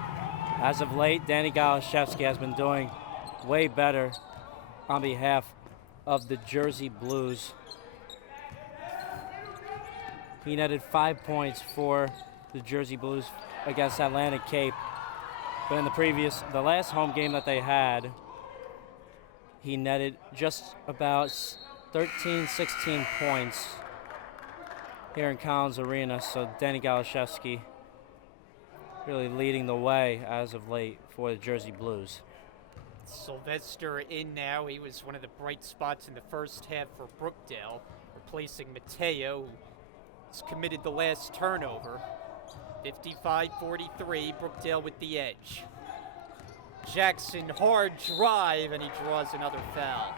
As of late, Danny Goloszewski has been doing way better on behalf of the Jersey Blues. He netted 5 points for the Jersey Blues against Atlantic Cape. But in the last home game that they had, he netted just about 13, 16 points here in Collins Arena. So Danny Goloszewski really leading the way as of late for the Jersey Blues. Sylvester in now. He was one of the bright spots in the first half for Brookdale, replacing Mateo, who's committed the last turnover. 55-43, Brookdale with the edge. Jackson, hard drive, and he draws another foul.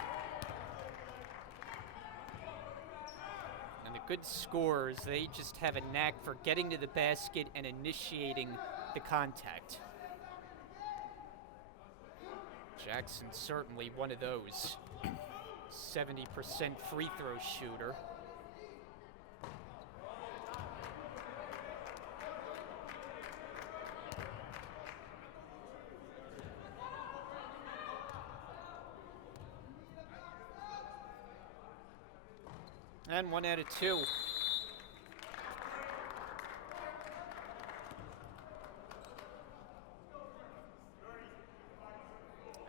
And the good scorers, they just have a knack for getting to the basket and initiating the contact. Jackson certainly one of those. 70% free throw shooter. And 1 out of 2.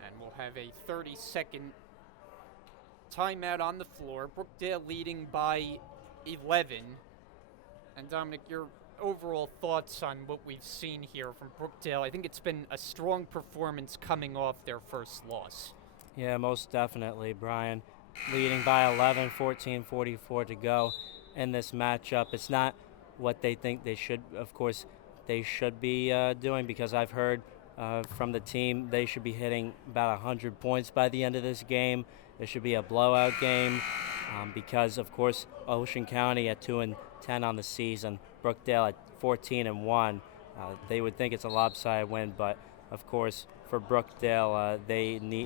And we'll have a 30-second timeout on the floor. Brookdale leading by 11. And Dominic, your overall thoughts on what we've seen here from Brookdale? I think it's been a strong performance coming off their first loss. Yeah, most definitely, Brian. Leading by 11, 14:44 to go in this matchup. It's not what they think they should, of course, they should be doing, because I've heard from the team they should be hitting about 100 points by the end of this game. There should be a blowout game because, of course, Ocean County at 2-10 on the season, Brookdale at 14-1. They would think it's a lopsided win, but of course, for Brookdale,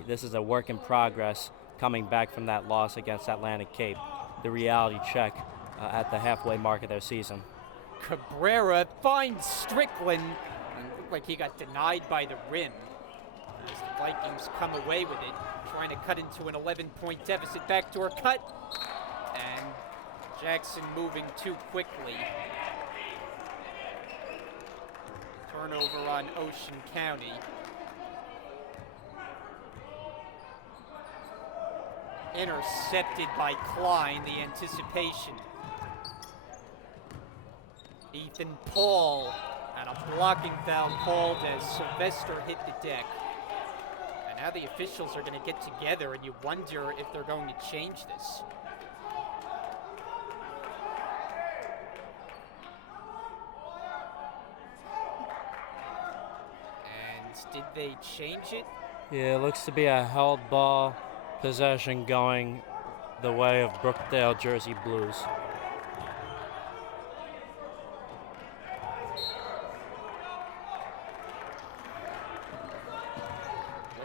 this is a work in progress. Coming back from that loss against Atlantic Cape, the reality check at the halfway mark of their season. Cabrera finds Strickland, and it looked like he got denied by the rim. As the Vikings come away with it, trying to cut into an 11-point deficit. Backdoor cut, and Jackson moving too quickly. Turnover on Ocean County. Intercepted by Klein, the anticipation. Ethan Paul, and a blocking foul called as Sylvester hit the deck. And now the officials are going to get together, and you wonder if they're going to change this. And did they change it? Yeah, it looks to be a held ball. Possession going the way of Brookdale Jersey Blues.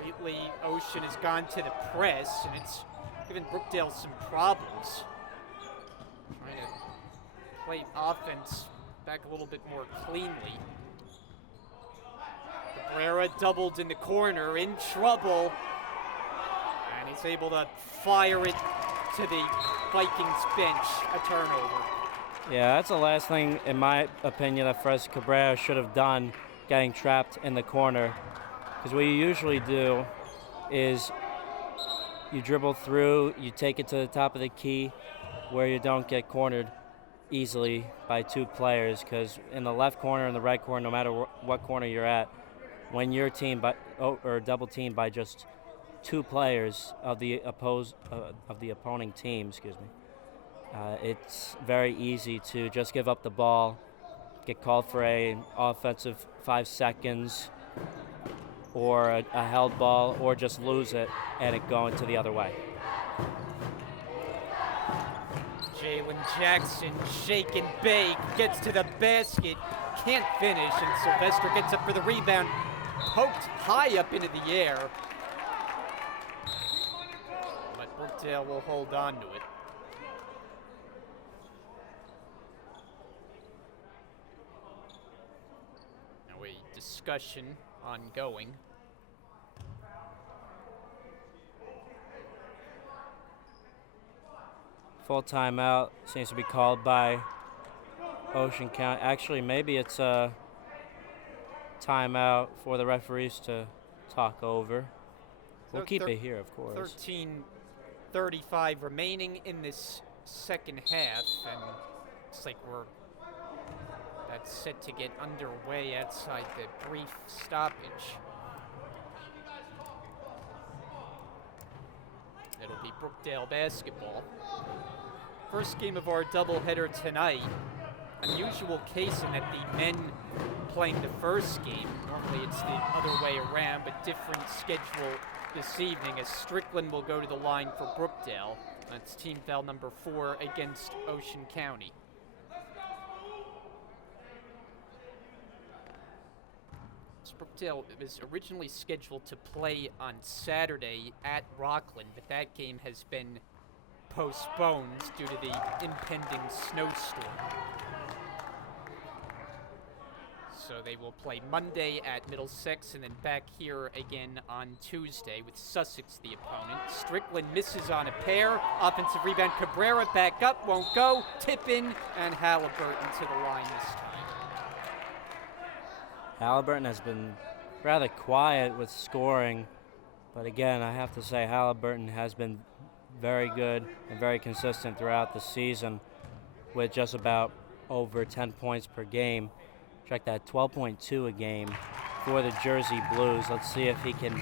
Lately, Ocean has gone to the press, and it's given Brookdale some problems. Trying to play offense back a little bit more cleanly. Cabrera doubled in the corner, in trouble. And he's able to fire it to the Vikings bench, a turnover. Yeah, that's the last thing, in my opinion, that Fres Cabrera should have done, getting trapped in the corner. Because what you usually do is you dribble through, you take it to the top of the key where you don't get cornered easily by two players. Because in the left corner and the right corner, no matter what corner you're at, when you're teamed by, or double teamed by just two players of the opposing team, it's very easy to just give up the ball, get called for an offensive 5 seconds, or a held ball, or just lose it and it going to the other way. Jalen Jackson, shake and bake, gets to the basket, can't finish, and Sylvester gets up for the rebound, poked high up into the air. But Brookdale will hold on to it. Now a discussion ongoing. Full timeout seems to be called by Ocean County. Actually, maybe it's a timeout for the referees to talk over. We'll keep it here, of course. 13:35 remaining in this second half, and it's like that's set to get underway outside the brief stoppage. It'll be Brookdale basketball. First game of our doubleheader tonight. Unusual case in that the men playing the first game. Normally it's the other way around, but different schedule this evening as Strickland will go to the line for Brookdale. That's team foul number 4 against Ocean County. Brookdale was originally scheduled to play on Saturday at Rockland, but that game has been postponed due to the impending snowstorm. So they will play Monday at Middlesex and then back here again on Tuesday with Sussex the opponent. Strickland misses on a pair. Offensive rebound, Cabrera back up, won't go. Tip in, and Halliburton to the line this time. Halliburton has been rather quiet with scoring, but again, I have to say Halliburton has been very good and very consistent throughout the season with just about over 10 points per game. Check that, 12.2 a game for the Jersey Blues. Let's see if he can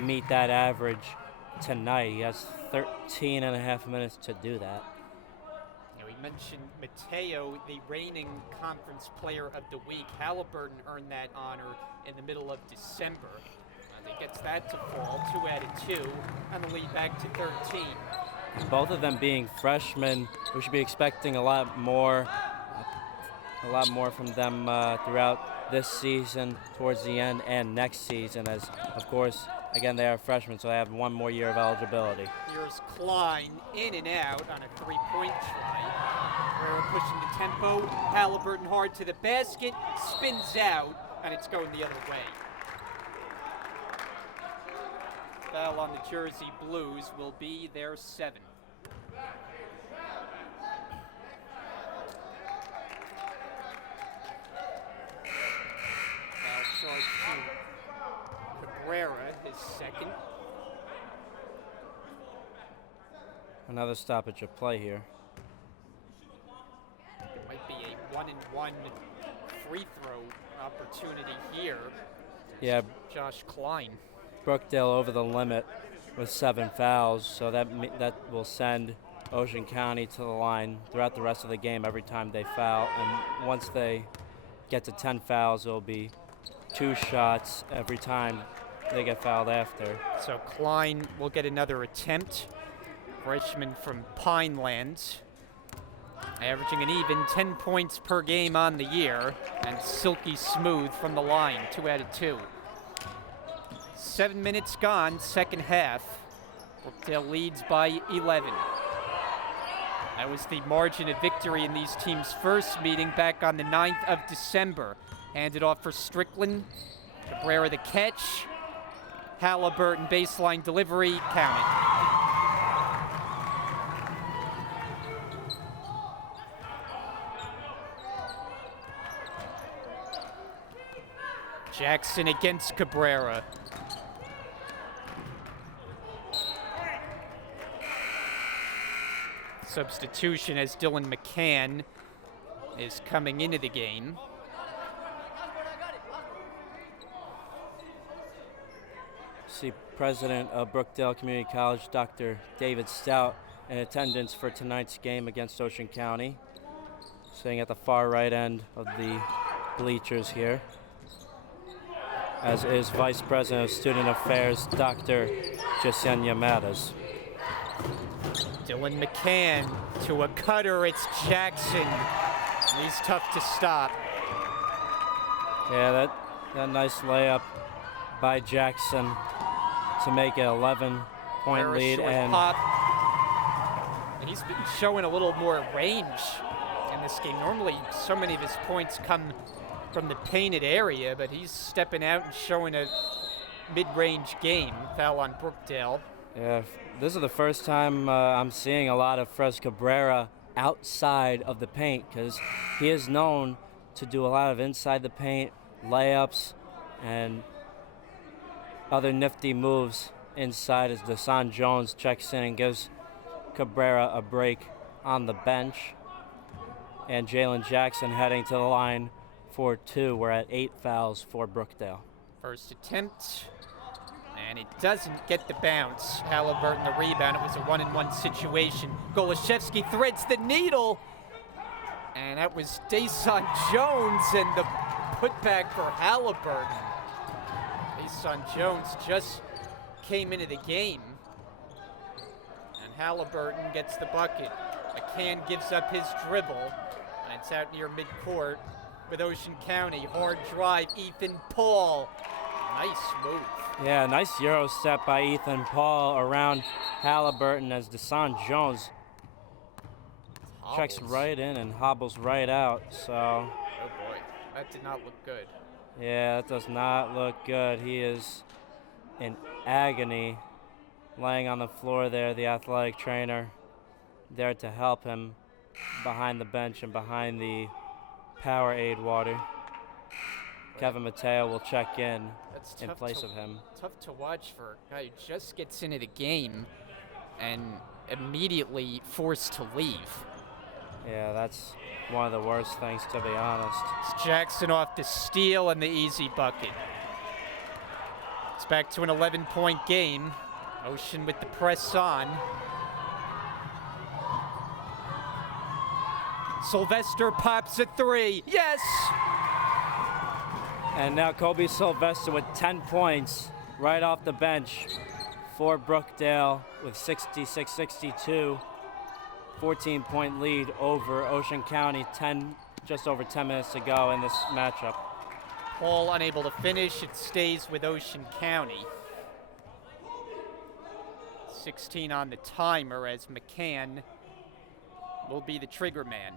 meet that average tonight. He has 13 and a half minutes to do that. We mentioned Mateo, the reigning conference player of the week. Halliburton earned that honor in the middle of December. He gets that to fall, 2 out of 2, and the lead back to 13. Both of them being freshmen, we should be expecting a lot more from them throughout this season, towards the end, and next season, as, of course, again, they are freshmen, so they have one more year of eligibility. Here's Klein in and out on a three-point try. Herrera pushing the tempo. Halliburton hard to the basket, spins out, and it's going the other way. Foul on the Jersey Blues will be their 7th. Foul charge to Cabrera, his 2nd. Another stoppage of play here. It might be a 1-and-1 free throw opportunity here. Yeah. Josh Klein. Brookdale over the limit with 7 fouls, so that will send Ocean County to the line throughout the rest of the game every time they foul. And once they get to 10 fouls, it'll be 2 shots every time they get fouled after. So Klein will get another attempt. Freshman from Pinelands, averaging an even 10 points per game on the year, and silky smooth from the line, 2 out of 2. 7 minutes gone, second half. Brookdale leads by 11. That was the margin of victory in these teams' first meeting back on the 9th of December. Handed off for Strickland. Cabrera the catch. Halliburton baseline delivery, count it. Jackson against Cabrera. Substitution as Dylan McCann is coming into the game. See President of Brookdale Community College, Dr. David Stout, in attendance for tonight's game against Ocean County. Sitting at the far right end of the bleachers here, as is Vice President of Student Affairs, Dr. Jasenia Matas. Dylan McCann to a cutter, it's Jackson. He's tough to stop. Yeah, that nice layup by Jackson to make it 11-point lead. And pop. He's been showing a little more range in this game. Normally, so many of his points come from the painted area, but he's stepping out and showing a mid-range game. Foul on Brookdale. yeah, this is the first time I'm seeing a lot of Fres Cabrera outside of the paint, because he is known to do a lot of inside the paint layups and other nifty moves inside, as Desan Jones checks in and gives Cabrera a break on the bench. And Jalen Jackson heading to the line for 2. We're at 8 fouls for Brookdale. First attempt, and it doesn't get the bounce. Halliburton the rebound. It was a 1-on-1 situation. Golashevsky threads the needle, and that was Desan Jones, and the putback for Halliburton. Desan Jones just came into the game, and Halliburton gets the bucket. McCann gives up his dribble, and it's out near midcourt with Ocean County. Hard drive, Ethan Paul. Nice move. Yeah, nice Euro step by Ethan Paul around Halliburton, as Desan Jones checks right in and hobbles right out. So, oh boy, that did not look good. yeah, that does not look good. He is in agony, laying on the floor there. The athletic trainer there to help him behind the bench and behind the Powerade water. Kevin Mateo will check in place of him. Tough to watch for a guy who just gets into the game and immediately forced to leave. Yeah, that's one of the worst things, to be honest. It's Jackson off the steal and the easy bucket. It's back to an 11-point game. Ocean with the press on. Sylvester pops a 3. Yes! And now Kobe Sylvester with 10 points right off the bench for Brookdale with 66-62. 14-point lead over Ocean County, just over 10 minutes to go in this matchup. Paul unable to finish. It stays with Ocean County. 16 on the timer, as McCann will be the trigger man.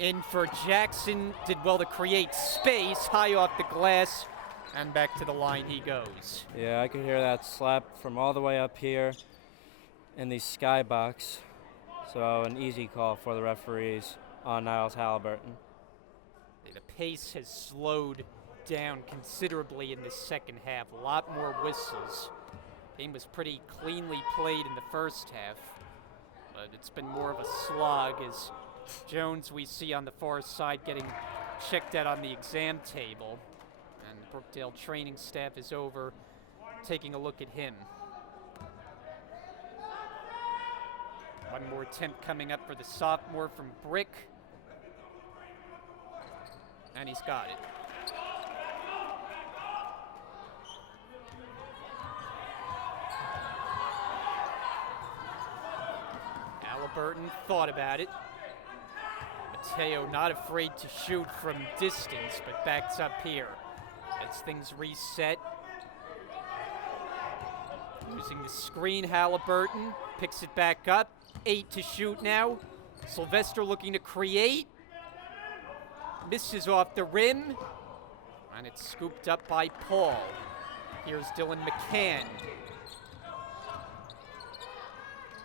In for Jackson, did well to create space, high off the glass, and back to the line he goes. Yeah, I could hear that slap from all the way up here in the skybox. So an easy call for the referees on Niles Halliburton. The pace has slowed down considerably in the second half. A lot more whistles. Game was pretty cleanly played in the first half, but it's been more of a slog, as Jones we see on the far side getting checked out on the exam table, and the Brookdale training staff is over taking a look at him. One more attempt coming up for the sophomore from Brick, and he's got it. Halliburton thought about it. Mateo not afraid to shoot from distance, but backs up here as things reset. Using the screen, Halliburton picks it back up. 8 to shoot now. Sylvester looking to create. Misses off the rim. And it's scooped up by Paul. Here's Dylan McCann.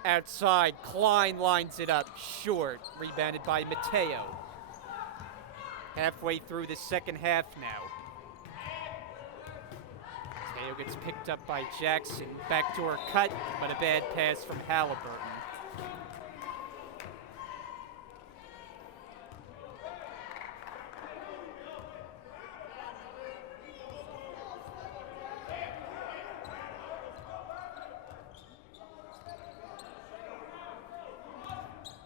outside. Klein lines it up short. Rebounded by Mateo. Halfway through the second half now. Mateo gets picked up by Jackson. Backdoor cut, but a bad pass from Halliburton.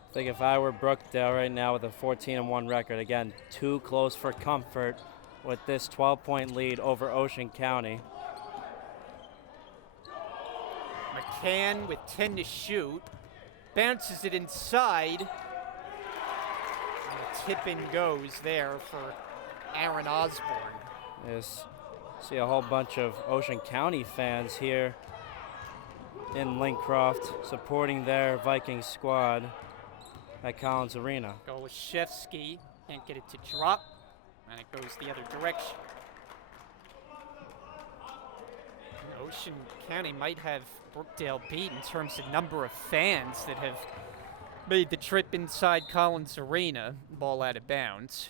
I think if I were Brookdale right now with a 14-1 record, again, too close for comfort with this 12-point lead over Ocean County. McCann with 10 to shoot. Bounces it inside. And a tip-in goes there for Aaron Osborne. Yes, see a whole bunch of Ocean County fans here in Lincroft supporting their Vikings squad at Collins Arena. Golashevsky can't get it to drop, and it goes the other direction. Ocean County might have Brookdale beat in terms of number of fans that have made the trip inside Collins Arena. Ball out of bounds.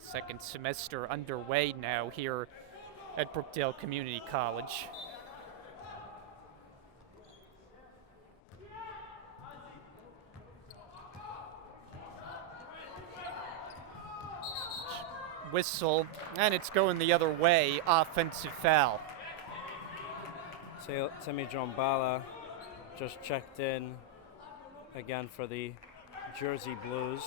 Second semester underway now here at Brookdale Community College. Whistle, and it's going the other way. Offensive foul. Timmy Jombala just checked in again for the Jersey Blues.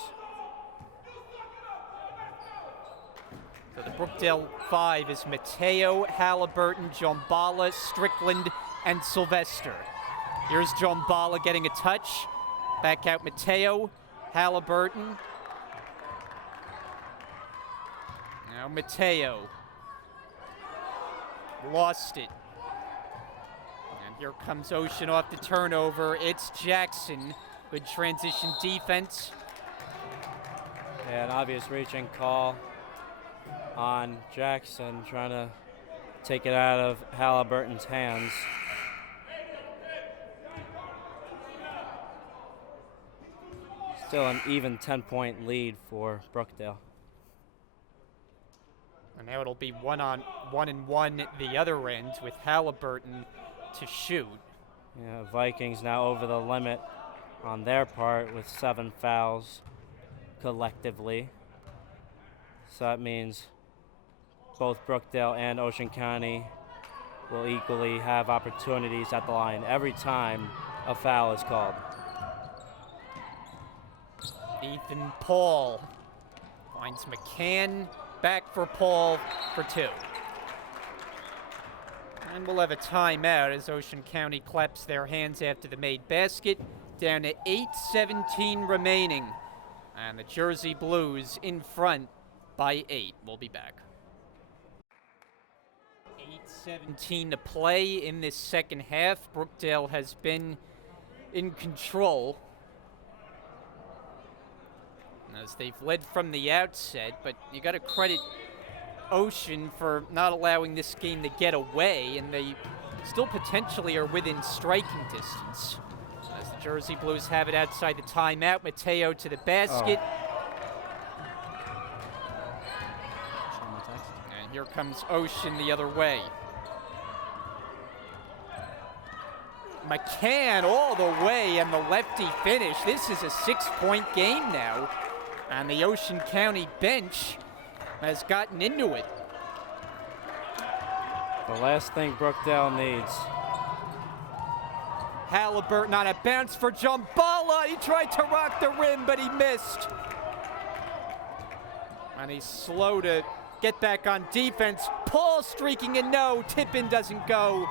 So the Brookdale 5 is Mateo, Halliburton, Jombala, Strickland, and Sylvester. Here's Jombala getting a touch. Back out Mateo, Halliburton. Now Mateo. Lost it. And here comes Ocean off the turnover. It's Jackson. Good transition defense. Yeah, an obvious reaching call on Jackson, trying to take it out of Halliburton's hands. Still an even 10-point lead for Brookdale. And now it'll be 1-on-1 the other end with Halliburton to shoot. Yeah, Vikings now over the limit on their part with 7 fouls collectively. So that means both Brookdale and Ocean County will equally have opportunities at the line every time a foul is called. Ethan Paul finds McCann. Back for Paul for 2. And we'll have a timeout as Ocean County claps their hands after the made basket. Down to 8:17 remaining. And the Jersey Blues in front by 8. We'll be back. 8:17 to play in this second half. Brookdale has been in control as they've led from the outset, but you got to credit Ocean for not allowing this game to get away, and they still potentially are within striking distance. As the Jersey Blues have it outside the timeout, Mateo to the basket. And here comes Ocean the other way. McCann all the way, and the lefty finish. This is a 6-point game now. And the Ocean County bench has gotten into it. The last thing Brookdale needs. Halliburton on a bounce for Jombala. He tried to rock the rim, but he missed. And he's slow to get back on defense. Paul streaking in, no. Tip-in doesn't go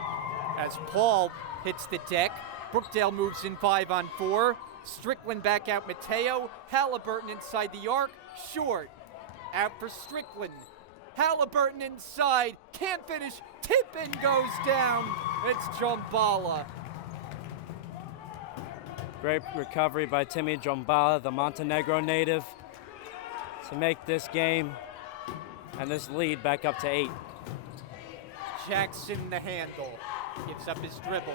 as Paul hits the deck. Brookdale moves in 5-on-4. Strickland back out Mateo. Halliburton inside the arc. Short. Out for Strickland. Halliburton inside. Can't finish. Tip-in goes down. It's Jombala. Great recovery by Timmy Jombala, the Montenegro native, to make this game and this lead back up to 8. Jackson the handle. Gives up his dribble.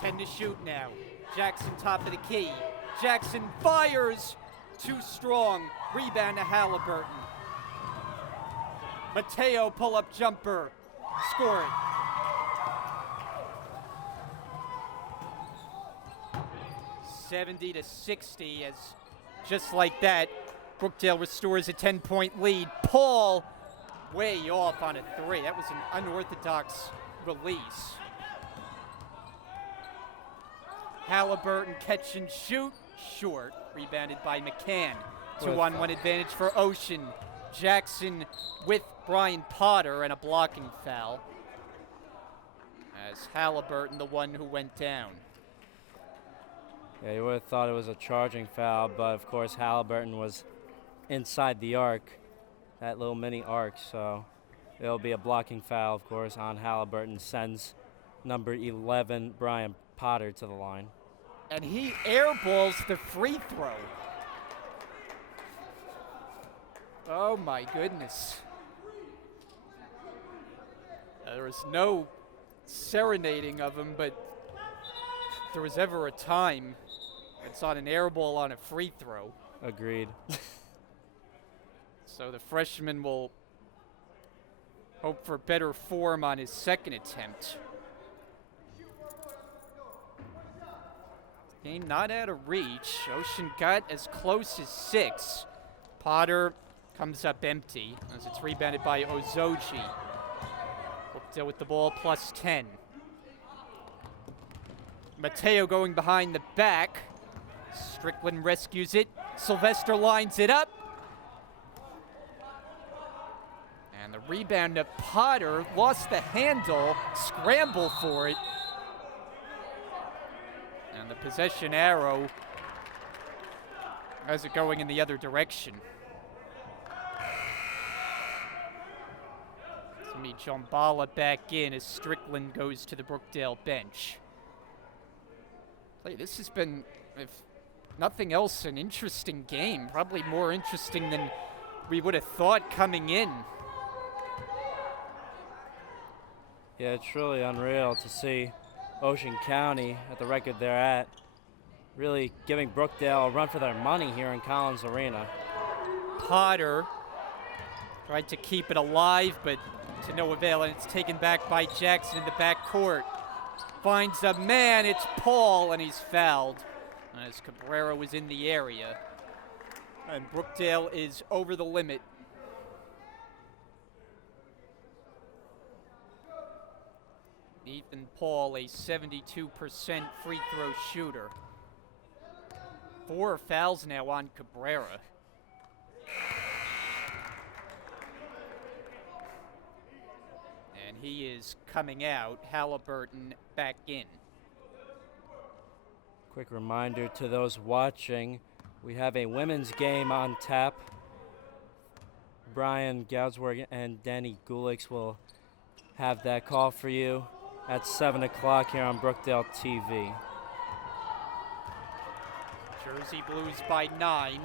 Ten to shoot now. Jackson top of the key. Jackson fires. Too strong. Rebound to Halliburton. Mateo pull-up jumper. Score it. (70-60) as just like that, Brookdale restores a 10-point lead. Paul way off on a three. That was an unorthodox release. Halliburton catch and shoot. Short. Rebounded by McCann. 2-on-1 advantage for Ocean. Jackson with Brian Potter and a blocking foul. As Halliburton, the one who went down. Yeah, you would have thought it was a charging foul, but of course Halliburton was inside the arc, that little mini arc, so it'll be a blocking foul, of course, on Halliburton. Sends number 11, Brian Potter, to the line. And he airballs the free throw. Oh my goodness. There was no serenading of him, but if there was ever a time, it's on an air ball on a free throw. Agreed. So the freshman will hope for better form on his second attempt. Game not out of reach. Ocean got as close as 6. Potter comes up empty as it's rebounded by Ozoji. Brookdale with the ball plus 10. Mateo going behind the back. Strickland rescues it. Sylvester lines it up. And the rebound to Potter. Lost the handle. Scramble for it. And the possession arrow has it going in the other direction. Simi Jombala back in as Strickland goes to the Brookdale bench. This has been, if nothing else, an interesting game. Probably more interesting than we would have thought coming in. Yeah, it's really unreal to see Ocean County at the record they're at, really giving Brookdale a run for their money here in Collins Arena. Potter tried to keep it alive, but to no avail, and it's taken back by Jackson in the backcourt. Finds a man, it's Paul, and he's fouled as Cabrera was in the area. And Brookdale is over the limit. Ethan Paul, a 72% free throw shooter. 4 fouls now on Cabrera. And he is coming out. Halliburton back in. Quick reminder to those watching, we have a women's game on tap. Brian Goudsworth and Danny Gulix will have that call for you at 7 o'clock here on Brookdale TV. Jersey Blues by 9.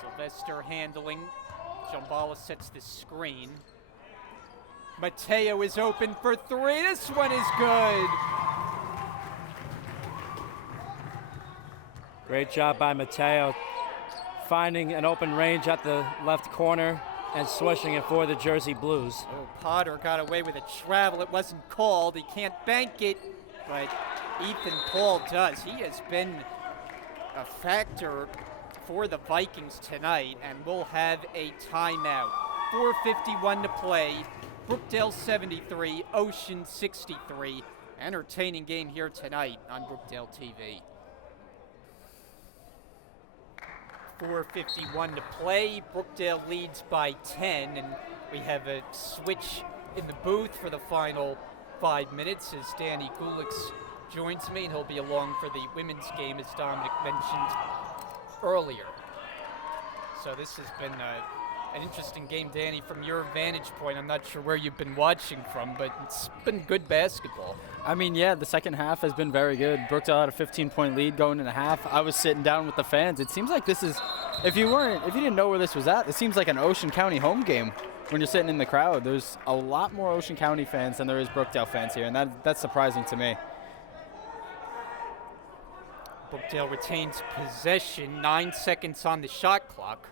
Sylvester handling. Jombala sets the screen. Mateo is open for 3. This one is good. Great job by Mateo, finding an open range at the left corner and swishing it for the Jersey Blues. Oh, Potter got away with a travel. It wasn't called. He can't bank it, but Ethan Paul does. He has been a factor for the Vikings tonight, and we'll have a timeout. 4:51 to play. Brookdale 73, Ocean 63. Entertaining game here tonight on Brookdale TV. 4:51 to play. Brookdale leads by 10, and we have a switch in the booth for the final 5 minutes as Danny Gulix joins me, and he'll be along for the women's game, as Dominic mentioned earlier. So this has been an interesting game, Danny, from your vantage point. I'm not sure where you've been watching from, but it's been good basketball. I mean, yeah, the second half has been very good. Brookdale had a 15-point lead going into half. I was sitting down with the fans. It seems like this is if you didn't know where this was at, it seems like an Ocean County home game. When you're sitting in the crowd, there's a lot more Ocean County fans than there is Brookdale fans here, and that's surprising to me. Brookdale retains possession, 9 seconds on the shot clock.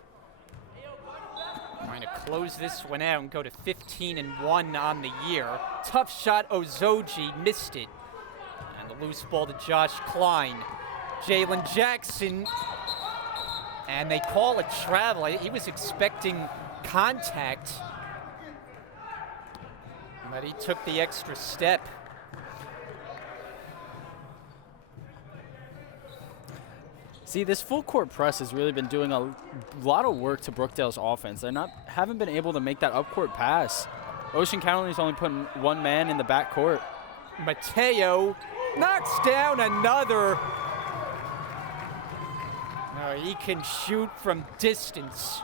Trying to close this one out and go to 15-1 on the year. Tough shot, Ozoji missed it. And the loose ball to Josh Klein. Jalen Jackson, and they call a travel. He was expecting contact, but he took the extra step. See, this full court press has really been doing a lot of work to Brookdale's offense. Haven't been able to make that up court pass. Ocean County's only putting one man in the back court. Mateo knocks down another. No, he can shoot from distance,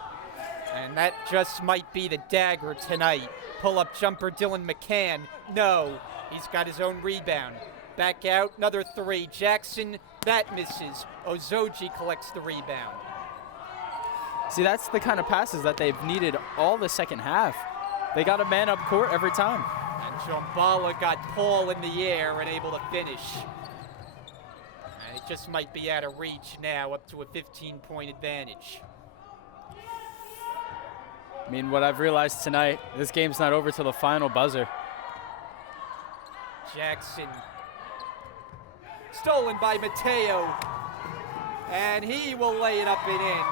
and that just might be the dagger tonight. Pull-up jumper, Dylan McCann. No, he's got his own rebound. Back out, another three. Jackson, that misses. Ozoji collects the rebound. See, that's the kind of passes that they've needed all the second half. They got a man up court every time. And Jombala got Paul in the air and able to finish. And it just might be out of reach now, up to a 15-point advantage. I mean, what I've realized tonight, this game's not over till the final buzzer. Jackson. Stolen by Mateo. And he will lay it up and in.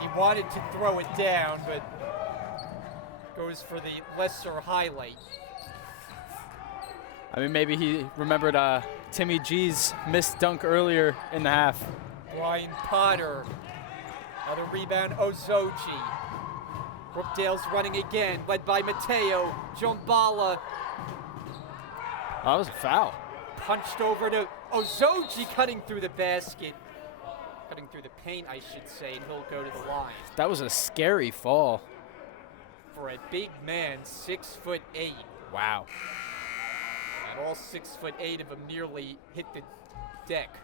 He wanted to throw it down, but goes for the lesser highlight. I mean, maybe he remembered Timmy G's missed dunk earlier in the half. Brian Potter. Another rebound, Ozoji. Brookdale's running again, led by Mateo. Jombala. That was a foul. Punched over to Ozoji, cutting through the basket. Cutting through the paint, I should say, and he'll go to the line. That was a scary fall. For a big man, 6'8". Wow. And all 6'8" of them nearly hit the deck.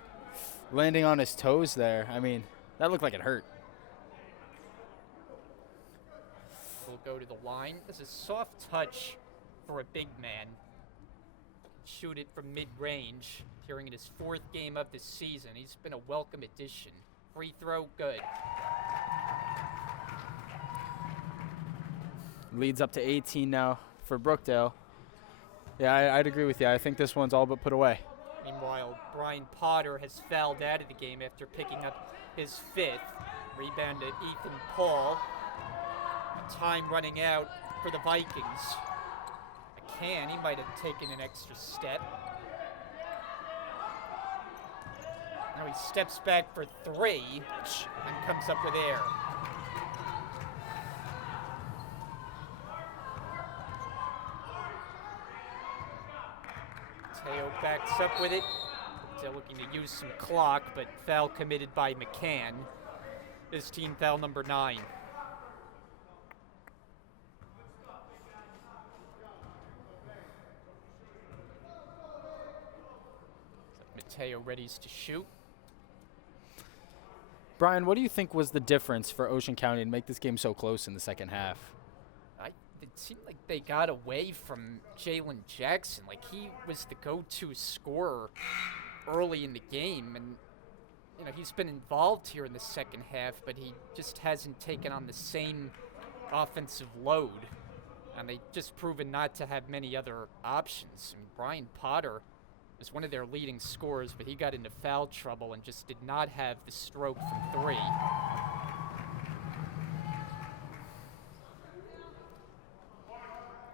Landing on his toes there. I mean, that looked like it hurt. Will go to the line. It's a soft touch for a big man. Shoot it from mid-range. Appearing in his 4th game of the season. He's been a welcome addition. Free throw, good. Leads up to 18 now for Brookdale. Yeah, I'd agree with you. I think this one's all but put away. Meanwhile, Brian Potter has fouled out of the game after picking up his 5th. Rebound to Ethan Paul. Time running out for the Vikings. McCann, he might have taken an extra step. Now he steps back for 3 and comes up with air. Mateo backs up with it. They're looking to use some clock, but foul committed by McCann. This team foul number 9. Mateo readies to shoot. Brian, what do you think was the difference for Ocean County to make this game so close in the second half? It seemed like they got away from Jalen Jackson. Like, he was the go-to scorer early in the game. And, you know, he's been involved here in the second half, but he just hasn't taken on the same offensive load. And they just proven not to have many other options. I mean, Brian Potter was one of their leading scorers, but he got into foul trouble and just did not have the stroke from 3.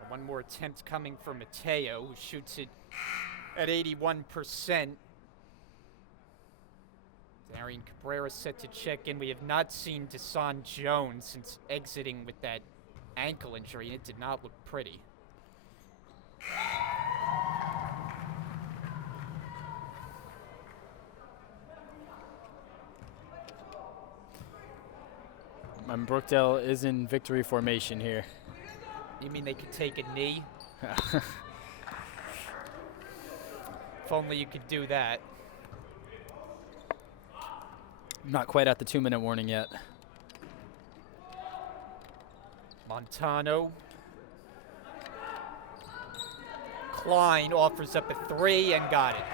One more attempt coming from Mateo, who shoots it at 81%. Darian Cabrera set to check in. We have not seen Desan Jones since exiting with that ankle injury, and it did not look pretty. And Brookdale is in victory formation here. You mean they could take a knee? If only you could do that. Not quite at the 2-minute warning yet. Montano. Klein offers up a 3 and got it.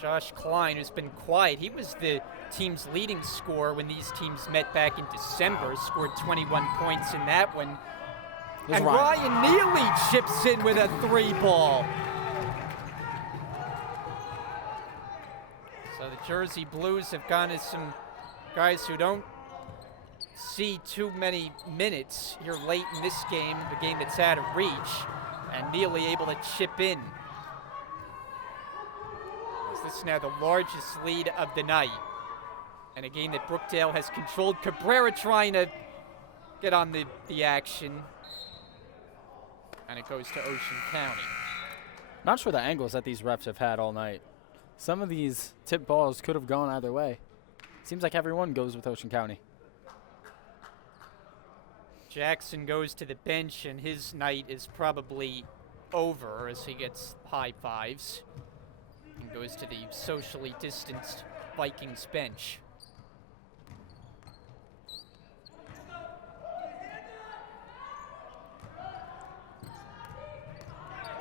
Josh Klein, who's been quiet, he was the team's leading scorer when these teams met back in December, scored 21 points in that one. And Ryan Neely chips in with a 3-ball. So the Jersey Blues have gone as some guys who don't see too many minutes here late in this game, the game that's out of reach, and Neely able to chip in. This is now the largest lead of the night, and a game that Brookdale has controlled. Cabrera trying to get on the action, and it goes to Ocean County. Not sure the angles that these refs have had all night. Some of these tip balls could have gone either way. Seems like everyone goes with Ocean County. Jackson goes to the bench, and his night is probably over as he gets high fives and goes to the socially distanced Vikings bench.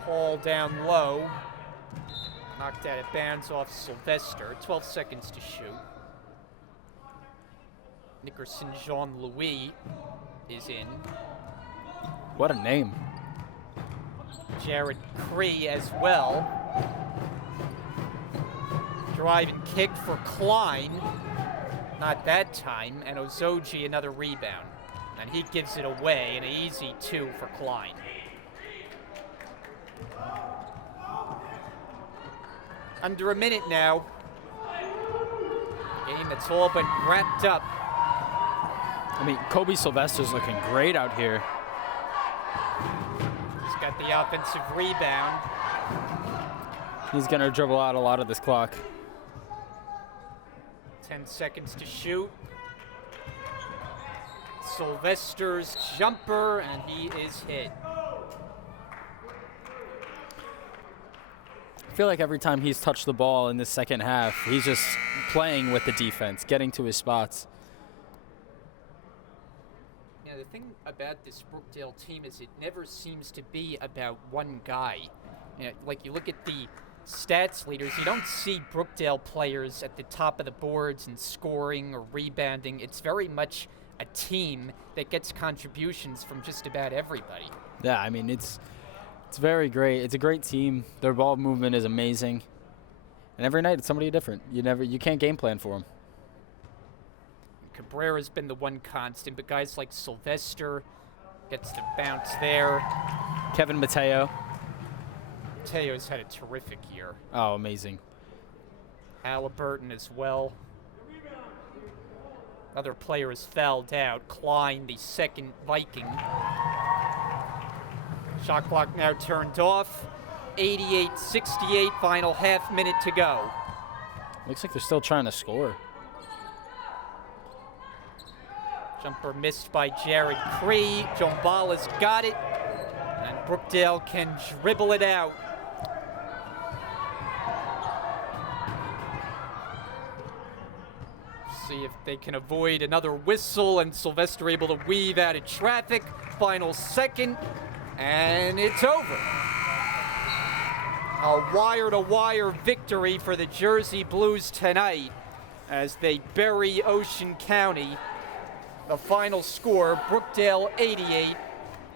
Paul down low. Knocked out of bounds off Sylvester. 12 seconds to shoot. Nickerson Jean-Louis is in. What a name. Jared Cree as well. Drive and kick for Klein. Not that time. And Ozoji another rebound. And he gives it away. An easy 2 for Klein. Under a minute now. Game that's all but wrapped up. I mean, Kobe Sylvester's looking great out here. He's got the offensive rebound. He's going to dribble out a lot of this clock. 10 seconds to shoot. Sylvester's jumper, and he is hit. I feel like every time he's touched the ball in the second half, he's just playing with the defense, getting to his spots. Yeah, the thing about this Brookdale team is it never seems to be about one guy. You know, like you look at the stats leaders, you don't see Brookdale players at the top of the boards and scoring or rebounding. It's very much a team that gets contributions from just about everybody. Yeah, I mean, it's very great. It's a great team. Their ball movement is amazing. And every night it's somebody different. You can't game plan for them. Cabrera's been the one constant, but guys like Sylvester gets the bounce there. Kevin Mateo. Mateo's had a terrific year. Oh, amazing. Halliburton as well. Other players fouled out. Klein, the second Viking. Shot clock now turned off. 88-68, final half minute to go. Looks like they're still trying to score. Jumper missed by Jared Cree. Jombala's got it. And Brookdale can dribble it out. See if they can avoid another whistle, and Sylvester able to weave out of traffic. Final second, and it's over. A wire-to-wire victory for the Jersey Blues tonight as they bury Ocean County. The final score, Brookdale 88,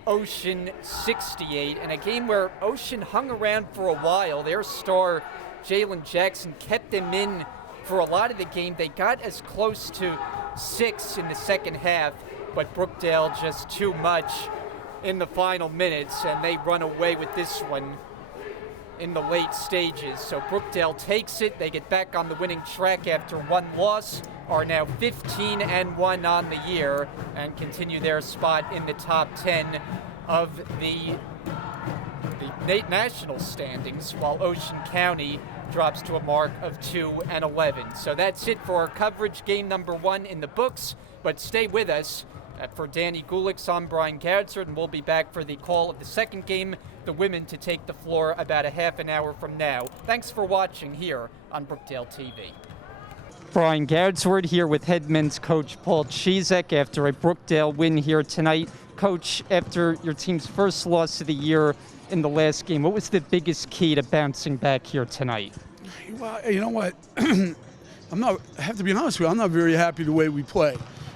Ocean 68, in a game where Ocean hung around for a while. Their star, Jalen Jackson, kept them in for a lot of the game. They got as close to 6 in the second half, but Brookdale just too much in the final minutes, and they run away with this one in the late stages. So Brookdale takes it. They get back on the winning track after one loss, are now 15-1 on the year, and continue their spot in the top 10 of the national standings, while Ocean County drops to a mark of 2-11. So that's it for our coverage. Game number 1 in the books, but stay with us. For Danny Gulix, I'm Brian Gadsford, and we'll be back for the call of the second game, the women to take the floor about a half an hour from now. Thanks for watching here on Brookdale TV. Brian Gadsford here with head men's coach Paul Chizek after a Brookdale win here tonight. Coach, after your team's first loss of the year in the last game, what was the biggest key to bouncing back here tonight? Well, you know what? I have to be honest with you, I'm not very happy the way we play.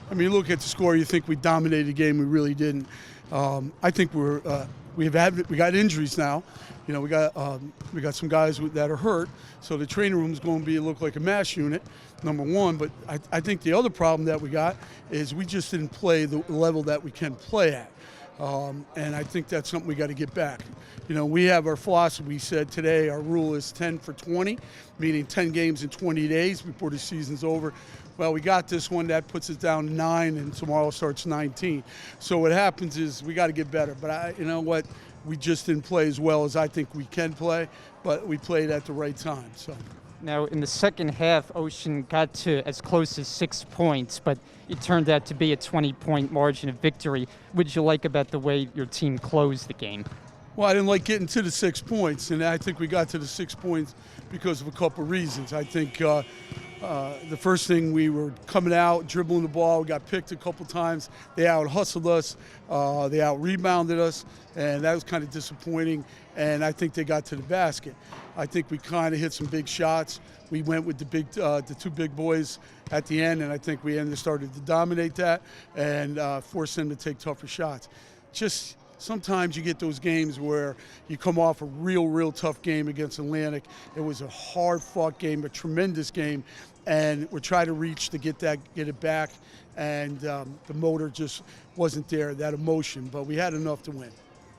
I mean, you look at the score, you think we dominated the game. We really didn't. I think we got injuries now. You know, we got some guys that are hurt, so the training room is going to look like a mass unit, number one. But I think the other problem that we got is we just didn't play the level that we can play at. And I think that's something we got to get back. You know, we have our philosophy. We said today our rule is 10 for 20, meaning 10 games in 20 days before the season's over. Well, we got this one. That puts us down to 9, and tomorrow starts 19. So what happens is we got to get better. But you know what? We just didn't play as well as I think we can play, but we played at the right time. So. Now, in the second half, Ocean got to as close as 6 points, but it turned out to be a 20-point margin of victory. What did you like about the way your team closed the game? Well, I didn't like getting to the 6 points, and I think we got to the 6 points because of a couple reasons. I think the first thing, we were coming out, dribbling the ball. We got picked a couple times. They out-hustled us. They out-rebounded us, and that was kind of disappointing. And I think they got to the basket. I think we kind of hit some big shots. We went with the two big boys at the end, and I think we started to dominate that and force them to take tougher shots. Just sometimes you get those games where you come off a real tough game against Atlantic. It was a hard-fought game, a tremendous game, and we're trying to reach to get it back, and the motor just wasn't there, that emotion, but we had enough to win.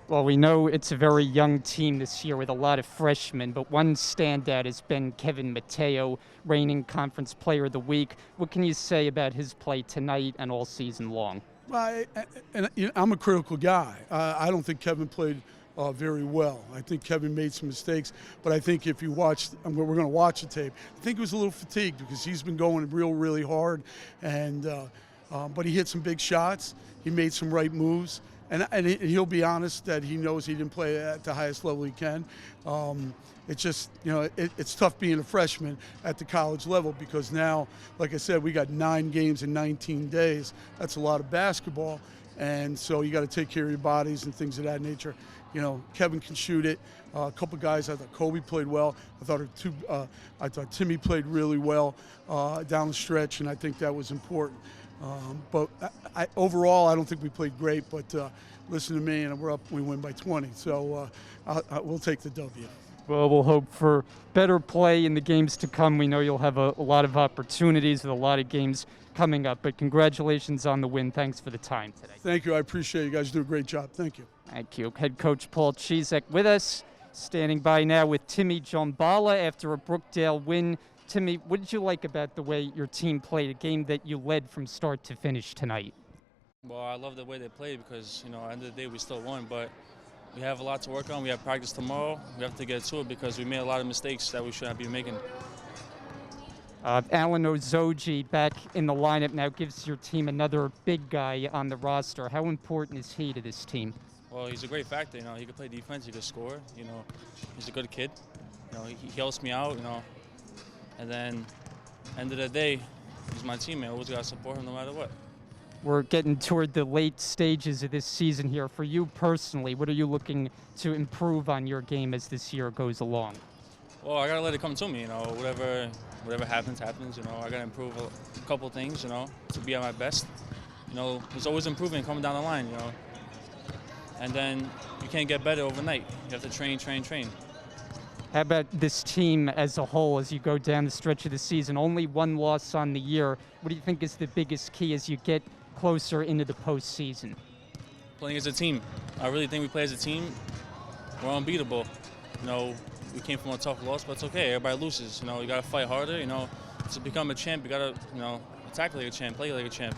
Well, we know it's a very young team this year with a lot of freshmen, but one standout has been Kevin Mateo, reigning Conference Player of the Week. What can you say about his play tonight and all season long? Well, I'm a critical guy. I don't think Kevin played very well. I think Kevin made some mistakes, but I think if you watch, we're going to watch the tape, I think he was a little fatigued because he's been going really hard, and but he hit some big shots. He made some right moves. And he'll be honest that he knows he didn't play at the highest level he can. It's just, you know, it's tough being a freshman at the college level because now, like I said, we got 9 games in 19 days. That's a lot of basketball. And so you got to take care of your bodies and things of that nature. You know, Kevin can shoot it. A couple guys, I thought Kobe played well. I thought Timmy played really well down the stretch, and I think that was important. But overall, I don't think we played great, but listen to me, and we win by 20. So we'll take the W. Well, we'll hope for better play in the games to come. We know you'll have a lot of opportunities with a lot of games coming up, but congratulations on the win. Thanks for the time today. Thank you. I appreciate it. You guys do a great job. Thank you. Thank you. Head coach Paul Chizek with us, standing by now with Timmy Jombala after a Brookdale win. Timmy, what did you like about the way your team played, a game that you led from start to finish tonight? Well, I love the way they played because, you know, at the end of the day, we still won, but we have a lot to work on. We have practice tomorrow. We have to get to it because we made a lot of mistakes that we shouldn't be making. Alan Ozoji back in the lineup now gives your team another big guy on the roster. How important is he to this team? Well, he's a great factor. You know, he can play defense, he can score. You know, he's a good kid. You know, he helps me out, you know. And then, end of the day, he's my teammate. I always got to support him no matter what. We're getting toward the late stages of this season here. For you personally, what are you looking to improve on your game as this year goes along? Well, I got to let it come to me, you know. Whatever happens, you know. I got to improve a couple things, you know, to be at my best. You know, there's always improvement coming down the line, you know. And then you can't get better overnight. You have to train. How about this team as a whole as you go down the stretch of the season? Only 1 loss on the year. What do you think is the biggest key as you get closer into the postseason? Playing as a team. I really think we play as a team. We're unbeatable. You know, we came from a tough loss, but it's okay. Everybody loses. You know, you got to fight harder. You know, to become a champ, you got to, you know, attack like a champ, play like a champ.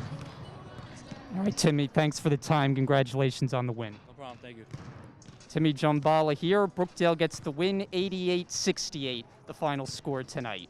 All right, Timmy, thanks for the time. Congratulations on the win. No problem. Thank you. Timmy Jombala here. Brookdale gets the win, 88-68, the final score tonight.